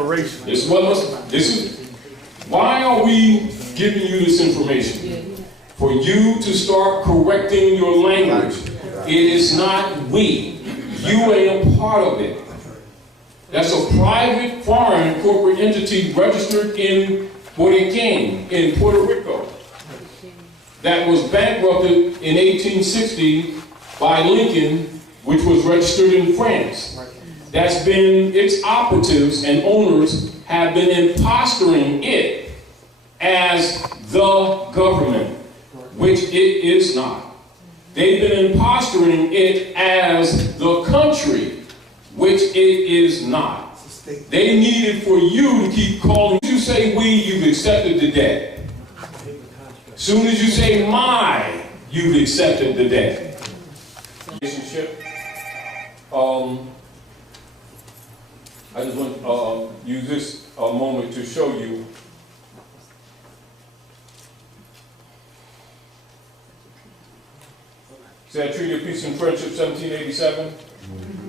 Why are we giving you this information? For you to start correcting your language. It is not we. You ain't a part of it. That's a private foreign corporate entity registered in Borinquen in Puerto Rico that was bankrupted in 1860 by Lincoln, which was registered in France. That's been, its operatives and owners have been impostoring it as the government, which it is not. They've been impostoring it as the country, which it is not. They needed for you to keep calling. As you say we, you've accepted the debt. Soon as you say my, you've accepted the debt. Relationship. I just want to use this moment to show you. See that Treaty of Peace and Friendship, 1787,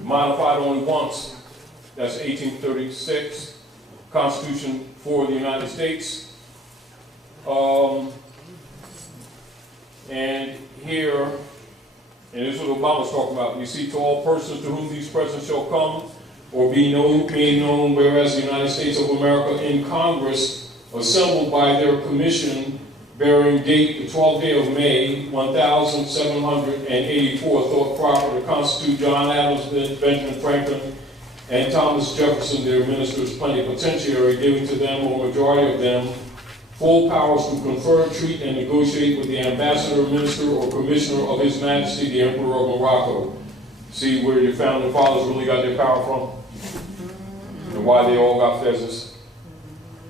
modified only once. That's 1836. Constitution for the United States. And here, and this is what Obama's talking about. You see, to all persons to whom these presents shall come, or be known, made known, whereas the United States of America in Congress, assembled by their commission, bearing date the 12th day of May, 1784, thought proper to constitute John Adams, Benjamin Franklin, and Thomas Jefferson, their ministers plenipotentiary, giving to them, or majority of them, full powers to confer, treat, and negotiate with the ambassador, minister, or commissioner of His Majesty, the Emperor of Morocco. See where your founding fathers really got their power from? And why they all got fezzes?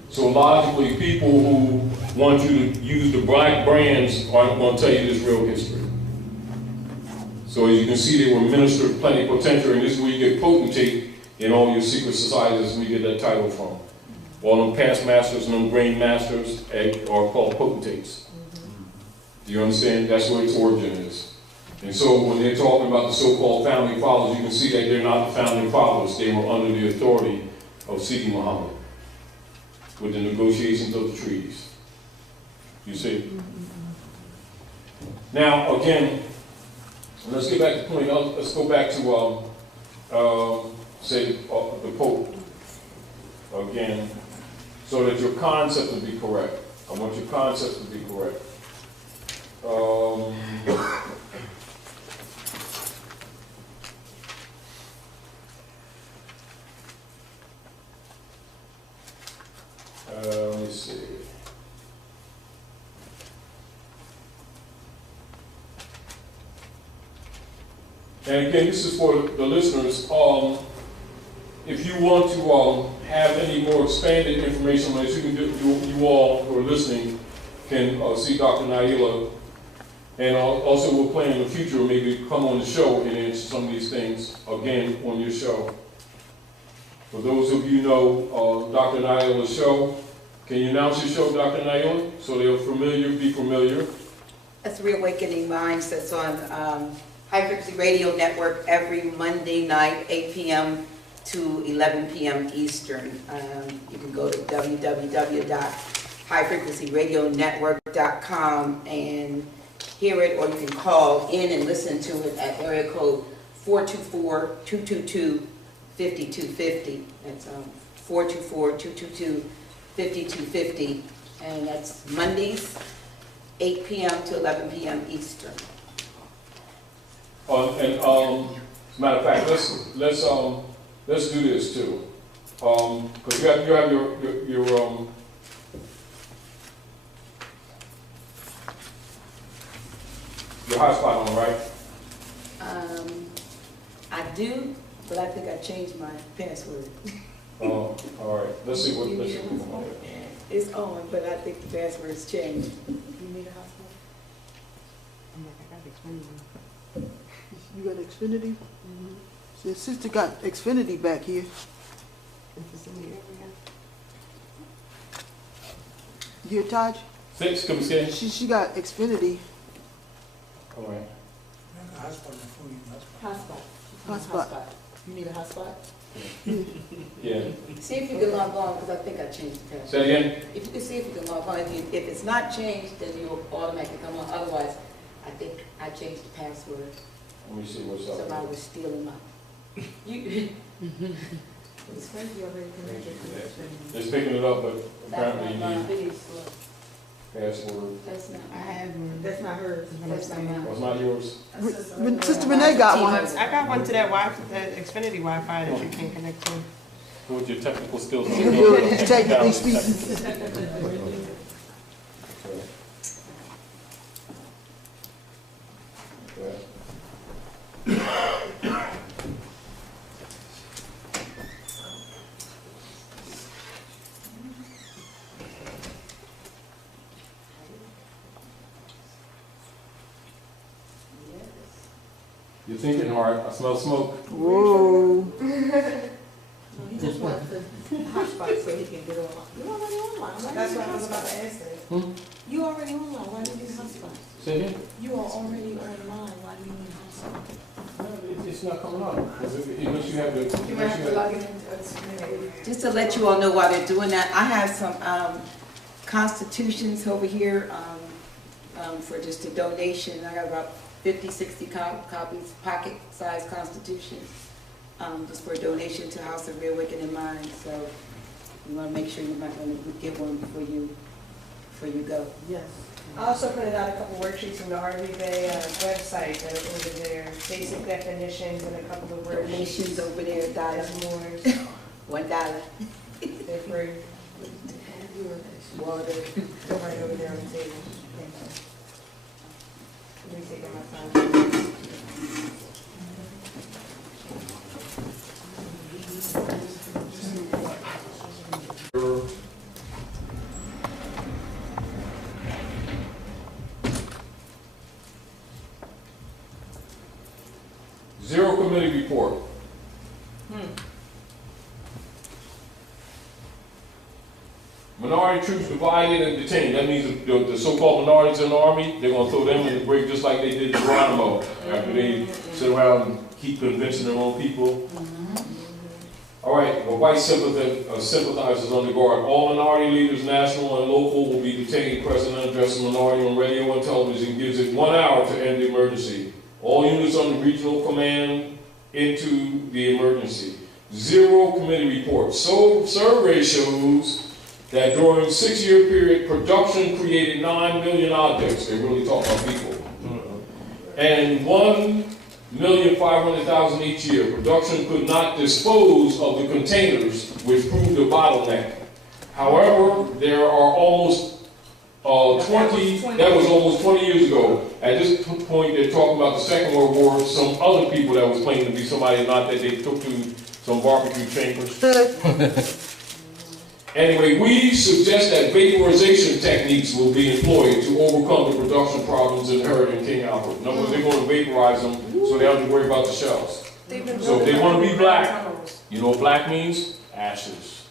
So logically, people who want you to use the black brands aren't going to tell you this real history. So as you can see, they were minister plenipotentiary, and this is where you get potentate in all your secret societies, where you get that title from. All them past masters and them grain masters are called potentates. Do you understand? That's where its origin is. And so when they're talking about the so-called founding fathers, you can see that they're not the founding fathers. They were under the authority of Sidi Muhammad with the negotiations of the treaties. You see? Now, again, let's get back to the point. Let's go back to, the Pope again, so that your concept will be correct. I want your concept to be correct. Let me see. And again, this is for the listeners. If you want to have any more expanded information on this, you all who are listening can see Dr. Naila. And also we'll plan in the future maybe come on the show and answer some of these things again on your show. For those of you who know Dr. Naila's show, can you announce your show, Dr. Naila, so they'll be familiar? That's Reawakening Minds. That's on High Frequency Radio Network every Monday night, 8 p.m. to 11 p.m. Eastern. You can go to www.highfrequencyradionetwork.com and hear it, or you can call in and listen to it at area code 424-222-5250. That's 424-222-5250, and that's Mondays, 8 p.m. to 11 p.m. Eastern. As a matter of fact, let's do this too, because you have your hotspot on, right? I do, but I think I changed my password. Oh, all right. Let's see what. It's on, but I think the password's changed. You need a hospital? I'm like, I got Xfinity. You got Xfinity? So your sister got Xfinity back here. If it's in the area. You hear Taj? Six, come again. She got Xfinity. All right. Hotspot. Hotspot. You need a hotspot? Yeah. See if you can log on, because I think I changed the password. Say again. If you can see if you can log on, if it's not changed, then you'll automatically come on. Otherwise, I think I changed the password. Let me see what's up. Somebody was stealing my. It's crazy already connected to Xfinity. It's picking it up, but That's apparently not you mine. need password. That's not. I have one. That's not hers. That's not mine. Was not yours? Sister Renee got one. I got one to that that Xfinity Wi-Fi that you can't connect to. What your technical skills? Technically speaking. You're thinking hard. I smell smoke. Whoa. He just wants the hotspot so he can get online. You already online. Why That's do you what I need was about to hotspot? ask her. You already online. Why do you need hotspot? Say again. You are already online. Why do you need hotspot? No, it's not coming up. Unless you have the. You might have to log in into Xfinity. Just to let you all know while they're doing that, I have some constitutions over here for just a donation. I got about 50, 60 copies, pocket-sized constitutions, just for a donation to House of Reawakening Minds. So you want to make sure you might want to get one before you go. Yes. I also printed out a couple worksheets from the RV Bay website that are over there. Basic definitions and a couple of Donations worksheets. over there, That's $1. Moorish. $1. They're free. Water. They're right over there on the table. Let me take my time. Zero committee report. Minority troops divided and detained. That means the so-called minorities in the army, they're going to throw them in the break just like they did Geronimo after they sit around and keep convincing their own people. All right, well, white sympathizers on the guard. All minority leaders, national and local, will be detained. President addresses minority on radio and television, gives it 1 hour to end the emergency. All units under regional command into the emergency. Zero committee reports. So survey shows that during a 6-year period, production created 9 million objects. They really talk about people. And 1,500,000 each year. Production could not dispose of the containers, which proved a bottleneck. However, there are almost That was almost 20 years ago. At this point, they're talking about the Second World War, some other people that was claiming to be somebody, not that they took to some barbecue chambers. Anyway, we suggest that vaporization techniques will be employed to overcome the production problems inherent in King Albert. In other words, they're going to vaporize them so they don't have to worry about the shells. So if they want to be black, you know what black means? Ashes.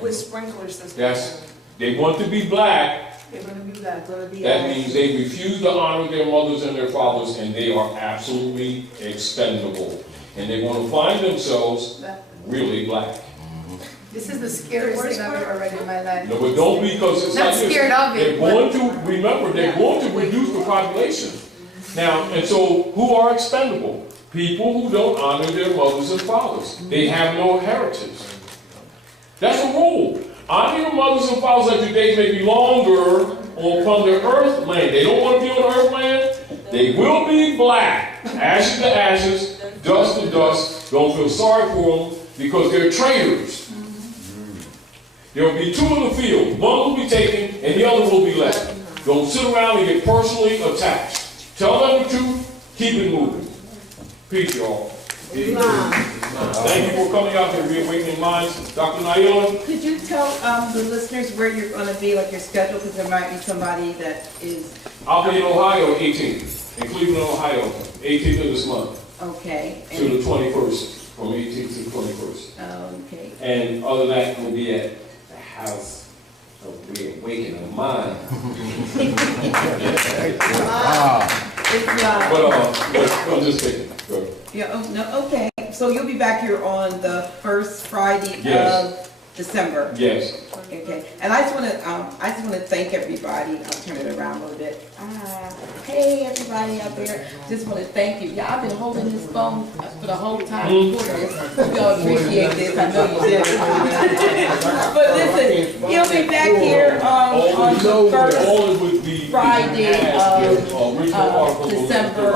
With sprinkler systems. They want to be black. They're gonna be black. That means they refuse to honor their mothers and their fathers, and they are absolutely expendable. And they're going to find themselves really black. This is the scariest thing I've ever read in my life. No, but don't, because it's Not like this. scared of it, They're going to, remember, they're going to reduce the population. Now, and so, who are expendable? People who don't honor their mothers and fathers. They have no heritage. That's a rule. Honor your mothers and fathers that your days may be longer upon the earth land. They don't want to be on the earth land. They will be black. Ashes to ashes, dust to dust. Don't feel sorry for them because they're traitors. There will be two in the field. One will be taken and the other will be left. Don't sit around and get personally attached. Tell them the truth. Keep it moving. Peace, y'all. Thank you for coming out to Reawakening Minds. Dr. Naila? Could you tell the listeners where you're going to be, like your schedule, because there might be somebody that is... I'll be in Ohio 18th, in Cleveland, Ohio, 18th of this month. Okay. To the 21st, from 18th to the 21st. Okay. And other than that, we'll be at the House of Reawakening Minds. But I'm just kidding. Go ahead. Yeah, oh, no, okay. So you'll be back here on the first Friday Yes. of December. Yes. Okay. And I just want to thank everybody. I'll turn it around a little bit. Hey everybody out there. Just want to thank you. Yeah, I've been holding this phone for the whole time before this. We all appreciate this. I know you did. But listen, he'll be back here on the first Friday of December.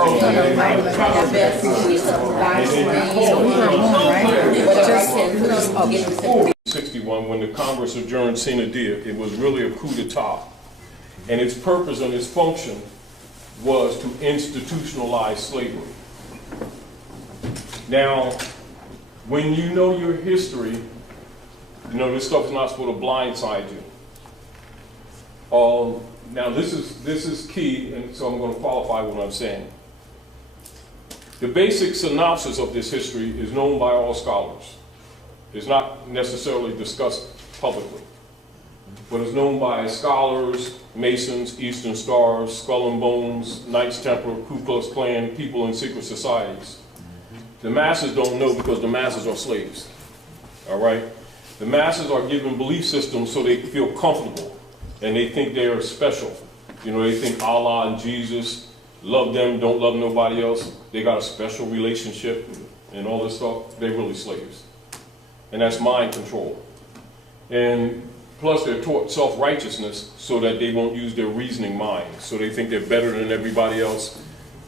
In 61, when the Congress adjourned sine die, it was really a coup d'etat. And its purpose and its function was to institutionalize slavery. Now, when you know your history, you know this stuff is not supposed to blindside you. Now this is key, and so I'm going to qualify what I'm saying. The basic synopsis of this history is known by all scholars. It's not necessarily discussed publicly, but it's known by scholars, Masons, Eastern Stars, Skull and Bones, Knights Templar, Ku Klux Klan, people in secret societies. The masses don't know because the masses are slaves, all right? The masses are given belief systems so they feel comfortable, and they think they are special. You know, they think Allah and Jesus love them, don't love nobody else. They got a special relationship and all this stuff. They're really slaves. And that's mind control. And plus they're taught self-righteousness so that they won't use their reasoning mind. So they think they're better than everybody else,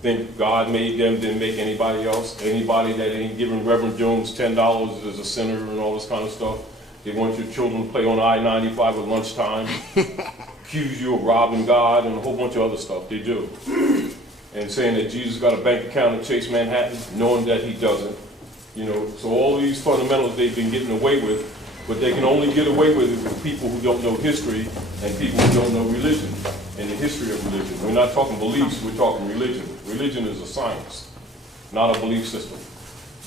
think God made them, didn't make anybody else. Anybody that ain't giving Reverend Jones $10 is a sinner and all this kind of stuff. They want your children to play on I-95 at lunchtime, accuse you of robbing God and a whole bunch of other stuff. They do. And saying that Jesus got a bank account at Chase Manhattan, knowing that he doesn't. You know, so all these fundamentals they've been getting away with, but they can only get away with it with people who don't know history and people who don't know religion and the history of religion. We're not talking beliefs, we're talking religion. Religion is a science, not a belief system.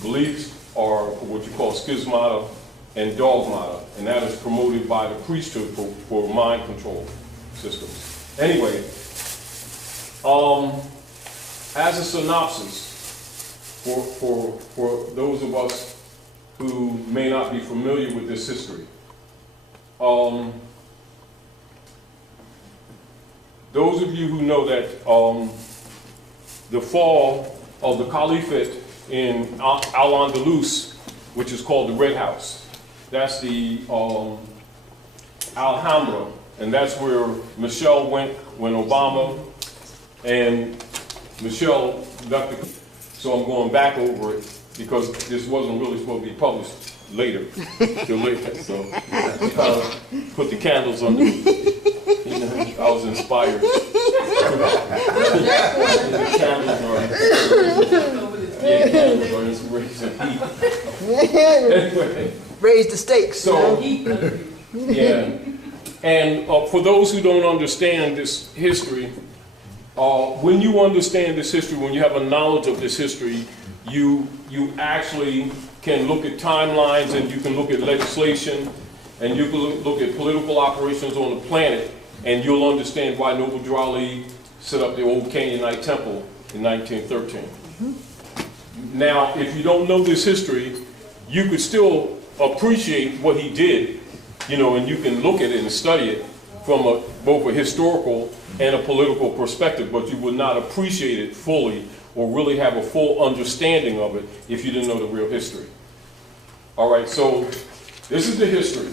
Beliefs are what you call schismata and dogmata, and that is promoted by the priesthood for mind control systems. Anyway, as a synopsis, for those of us who may not be familiar with this history, those of you who know that the fall of the Caliphate in Al-Andalus, which is called the Red House, that's the Alhambra, and that's where Michelle went when Obama and Michelle left the. So I'm going back over it because this wasn't really supposed to be published later, till later. So kind of put the candles underneath. You know, I was inspired. Candles are inspiration. Anyway, Raise the stakes. so, yeah. And for those who don't understand this history, when you understand this history, when you have a knowledge of this history, you actually can look at timelines, and you can look at legislation, and you can look at political operations on the planet, and you'll understand why Noble Drew Ali set up the old Canaanite temple in 1913. Now, if you don't know this history, you could still appreciate what he did, you know, and you can look at it and study it from both a historical and a political perspective, but you would not appreciate it fully or really have a full understanding of it if you didn't know the real history. All right, so this is the history.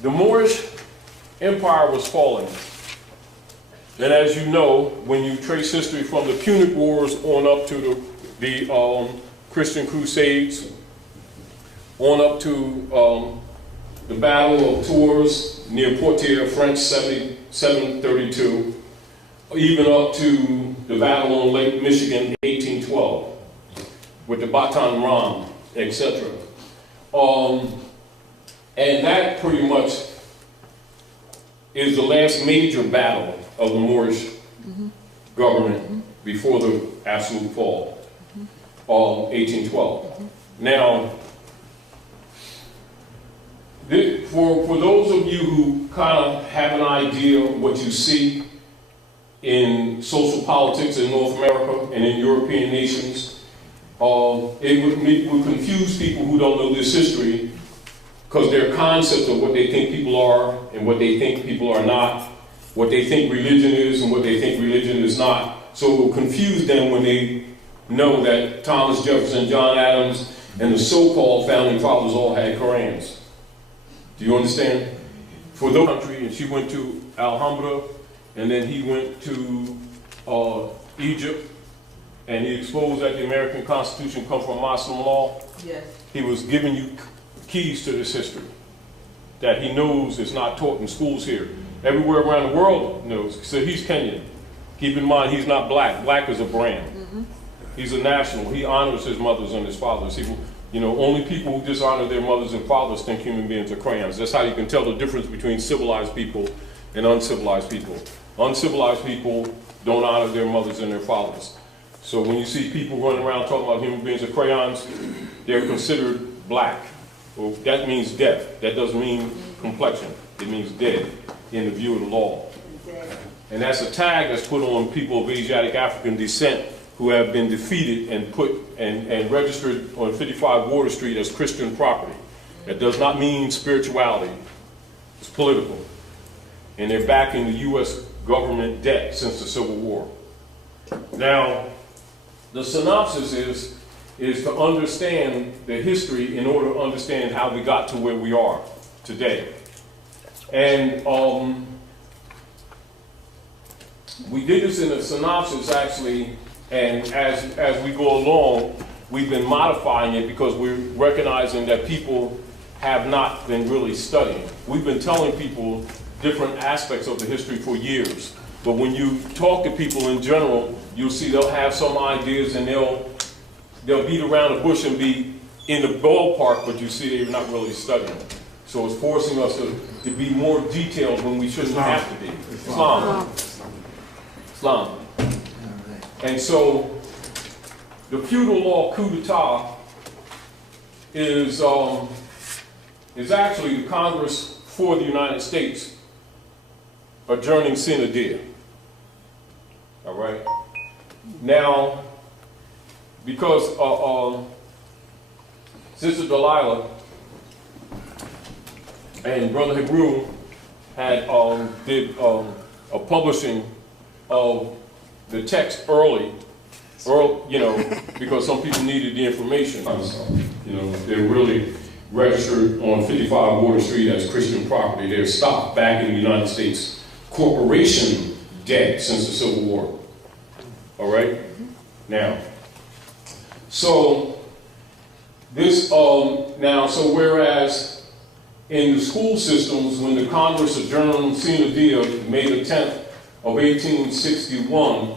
The Moorish Empire was falling. And as you know, when you trace history from the Punic Wars on up to the Christian Crusades, on up to the Battle of Tours near Poitiers, French 732, even up to the Battle on Lake Michigan, 1812, with the Bataan Ram, etc. And that pretty much is the last major battle of the Moorish government before the absolute fall of 1812. Now, for those of you who kind of have an idea of what you see in social politics in North America and in European nations, it would confuse people who don't know this history, because their concept of what they think people are and what they think people are not, what they think religion is and what they think religion is not. So it will confuse them when they know that Thomas Jefferson, John Adams, and the so-called founding fathers all had Korans. Do you understand? For the country, and she went to Alhambra, and then he went to Egypt, and he exposed that the American Constitution comes from Muslim law. Yes. He was giving you keys to this history that he knows is not taught in schools here. Everywhere around the world knows. So he's Kenyan. Keep in mind, he's not black. Black is a brand. He's a national. He honors his mothers and his fathers. He, you know, only people who dishonor their mothers and fathers think human beings are crayons. That's how you can tell the difference between civilized people and uncivilized people. Uncivilized people don't honor their mothers and their fathers. So when you see people running around talking about human beings are crayons, they're considered black. Well, that means death. That doesn't mean complexion. It means dead in the view of the law. And that's a tag that's put on people of Asiatic African descent who have been defeated and put and registered on 55 Water Street as Christian property. That does not mean spirituality. It's political. And they're backing the U.S. government debt since the Civil War. Now, the synopsis is to understand the history in order to understand how we got to where we are today. And we did this in a synopsis actually, and as we go along, we've been modifying it because we're recognizing that people have not been really studying. We've been telling people different aspects of the history for years, but when you talk to people in general, you'll see they'll have some ideas and they'll beat around the bush and be in the ballpark, but you see they're not really studying. So it's forcing us to be more detailed when we shouldn't have to be. Islam. And so the feudal law coup d'etat is actually the Congress for the United States adjourning sine die. All right? Now, because Sister Delilah and Brother Hebrew had did a publishing of the text early, you know, because some people needed the information. You know, they're really registered on 55 Water Street as Christian property. They're stopped back in the United States corporation debt since the Civil War. All right? Now, so this, so whereas in the school systems, when the Congress adjourned sine die, May the 10th of 1861,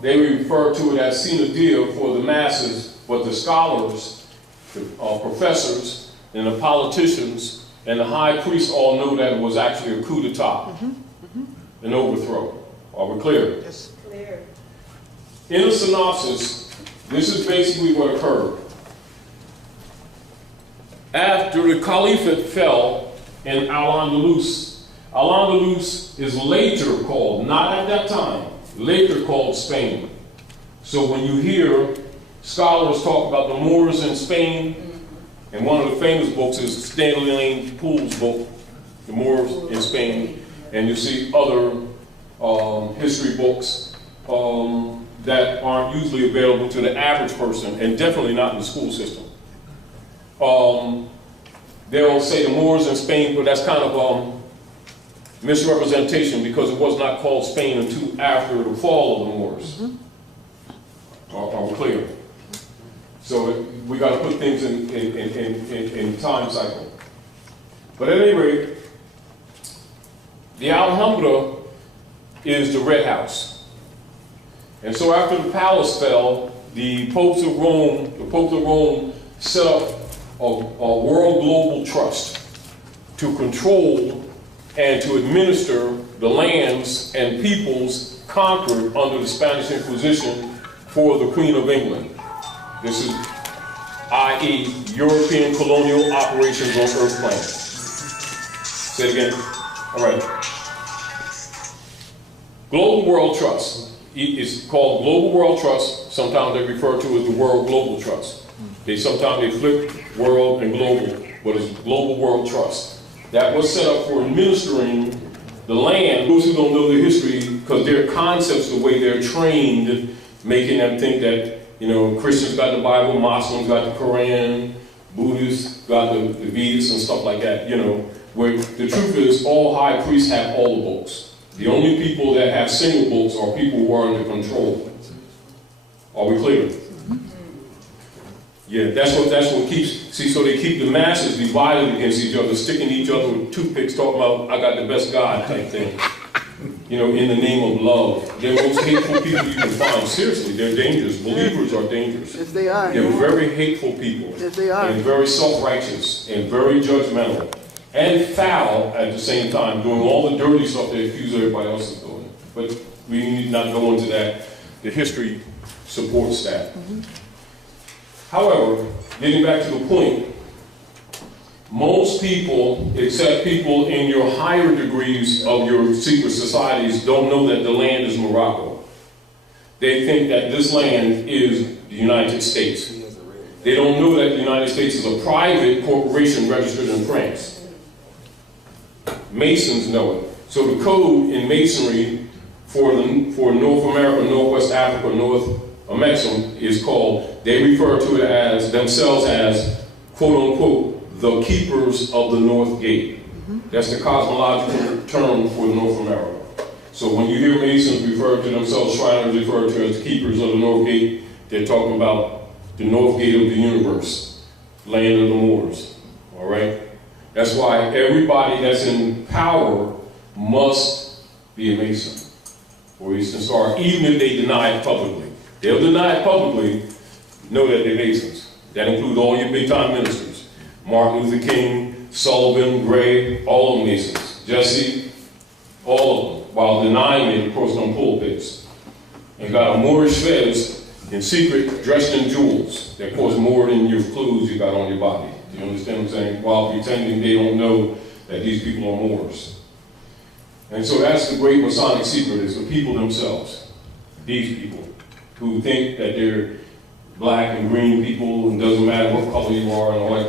they refer to it as sine die for the masses, but the scholars, the professors, and the politicians, and the high priests all know that it was actually a coup d'etat, an overthrow. Are we clear? Yes. Clear. In a synopsis, this is basically what occurred. After the Caliphate fell in Al-Andalus, Al-Andalus is later called, not at that time, later called Spain. So when you hear scholars talk about the Moors in Spain, and one of the famous books is Stanley Lane Poole's book, The Moors in Spain, and you see other history books that aren't usually available to the average person, and definitely not in the school system. They'll say the Moors in Spain, but that's kind of misrepresentation because it was not called Spain until after the fall of the Moors. Are we clear? So we got to put things in time cycle. But at any rate, the Alhambra is the Red House. And so after the palace fell, the popes of Rome set up a world global trust to control and to administer the lands and peoples conquered under the Spanish Inquisition for the Queen of England. This is, i.e., European colonial operations on Earth planet. Say it again. All right. Global World Trust. It's called Global World Trust. Sometimes they refer to it as the World Global Trust. Sometimes they flip world and global, but it's Global World Trust. That was set up for administering the land. Those who don't know the history, because their concepts, the way they're trained, making them think that, you know, Christians got the Bible, Muslims got the Quran, Buddhists got the Vedas and stuff like that, you know, where the truth is all high priests have all the books. The only people that have single books are people who are under control. Are we clear? Yeah, that's what keeps, see, so they keep the masses divided against each other, sticking each other with toothpicks, talking about, I got the best God type thing. You know, in the name of love. They're the most hateful people you can find. Seriously, they're dangerous. Believers are dangerous. Yes, they are. They're very hateful people. Yes, they are. And very self-righteous, and very judgmental, and foul at the same time, doing all the dirty stuff they accuse everybody else of doing. But we need not go into that. The history supports that. However, getting back to the point, most people, except people in your higher degrees of your secret societies, don't know that the land is Morocco. They think that this land is the United States. They don't know that the United States is a private corporation registered in France. Masons know it. So the code in Masonry for North America, Northwest Africa, North Amexem is called, they refer to it as, themselves as, quote unquote, the keepers of the North Gate. That's the cosmological term for North America. So when you hear Masons refer to themselves, Shriners refer to as keepers of the North Gate, they're talking about the North Gate of the universe, land of the Moors. All right? That's why everybody that's in power must be a Mason or Eastern Star, even if they deny it publicly. They'll deny it publicly, know that they're Masons. That includes all your big-time ministers. Martin Luther King, Sullivan, Gray, all of them Masons. Jesse, all of them, while denying it across them pulpits. And got a Moorish fez in secret, dressed in jewels that cost more than your clothes you got on your body. Do you understand what I'm saying? While pretending they don't know that these people are Moors. And so that's the great Masonic secret, is the people themselves. These people who think that they're black and green people, and doesn't matter what color you are and all that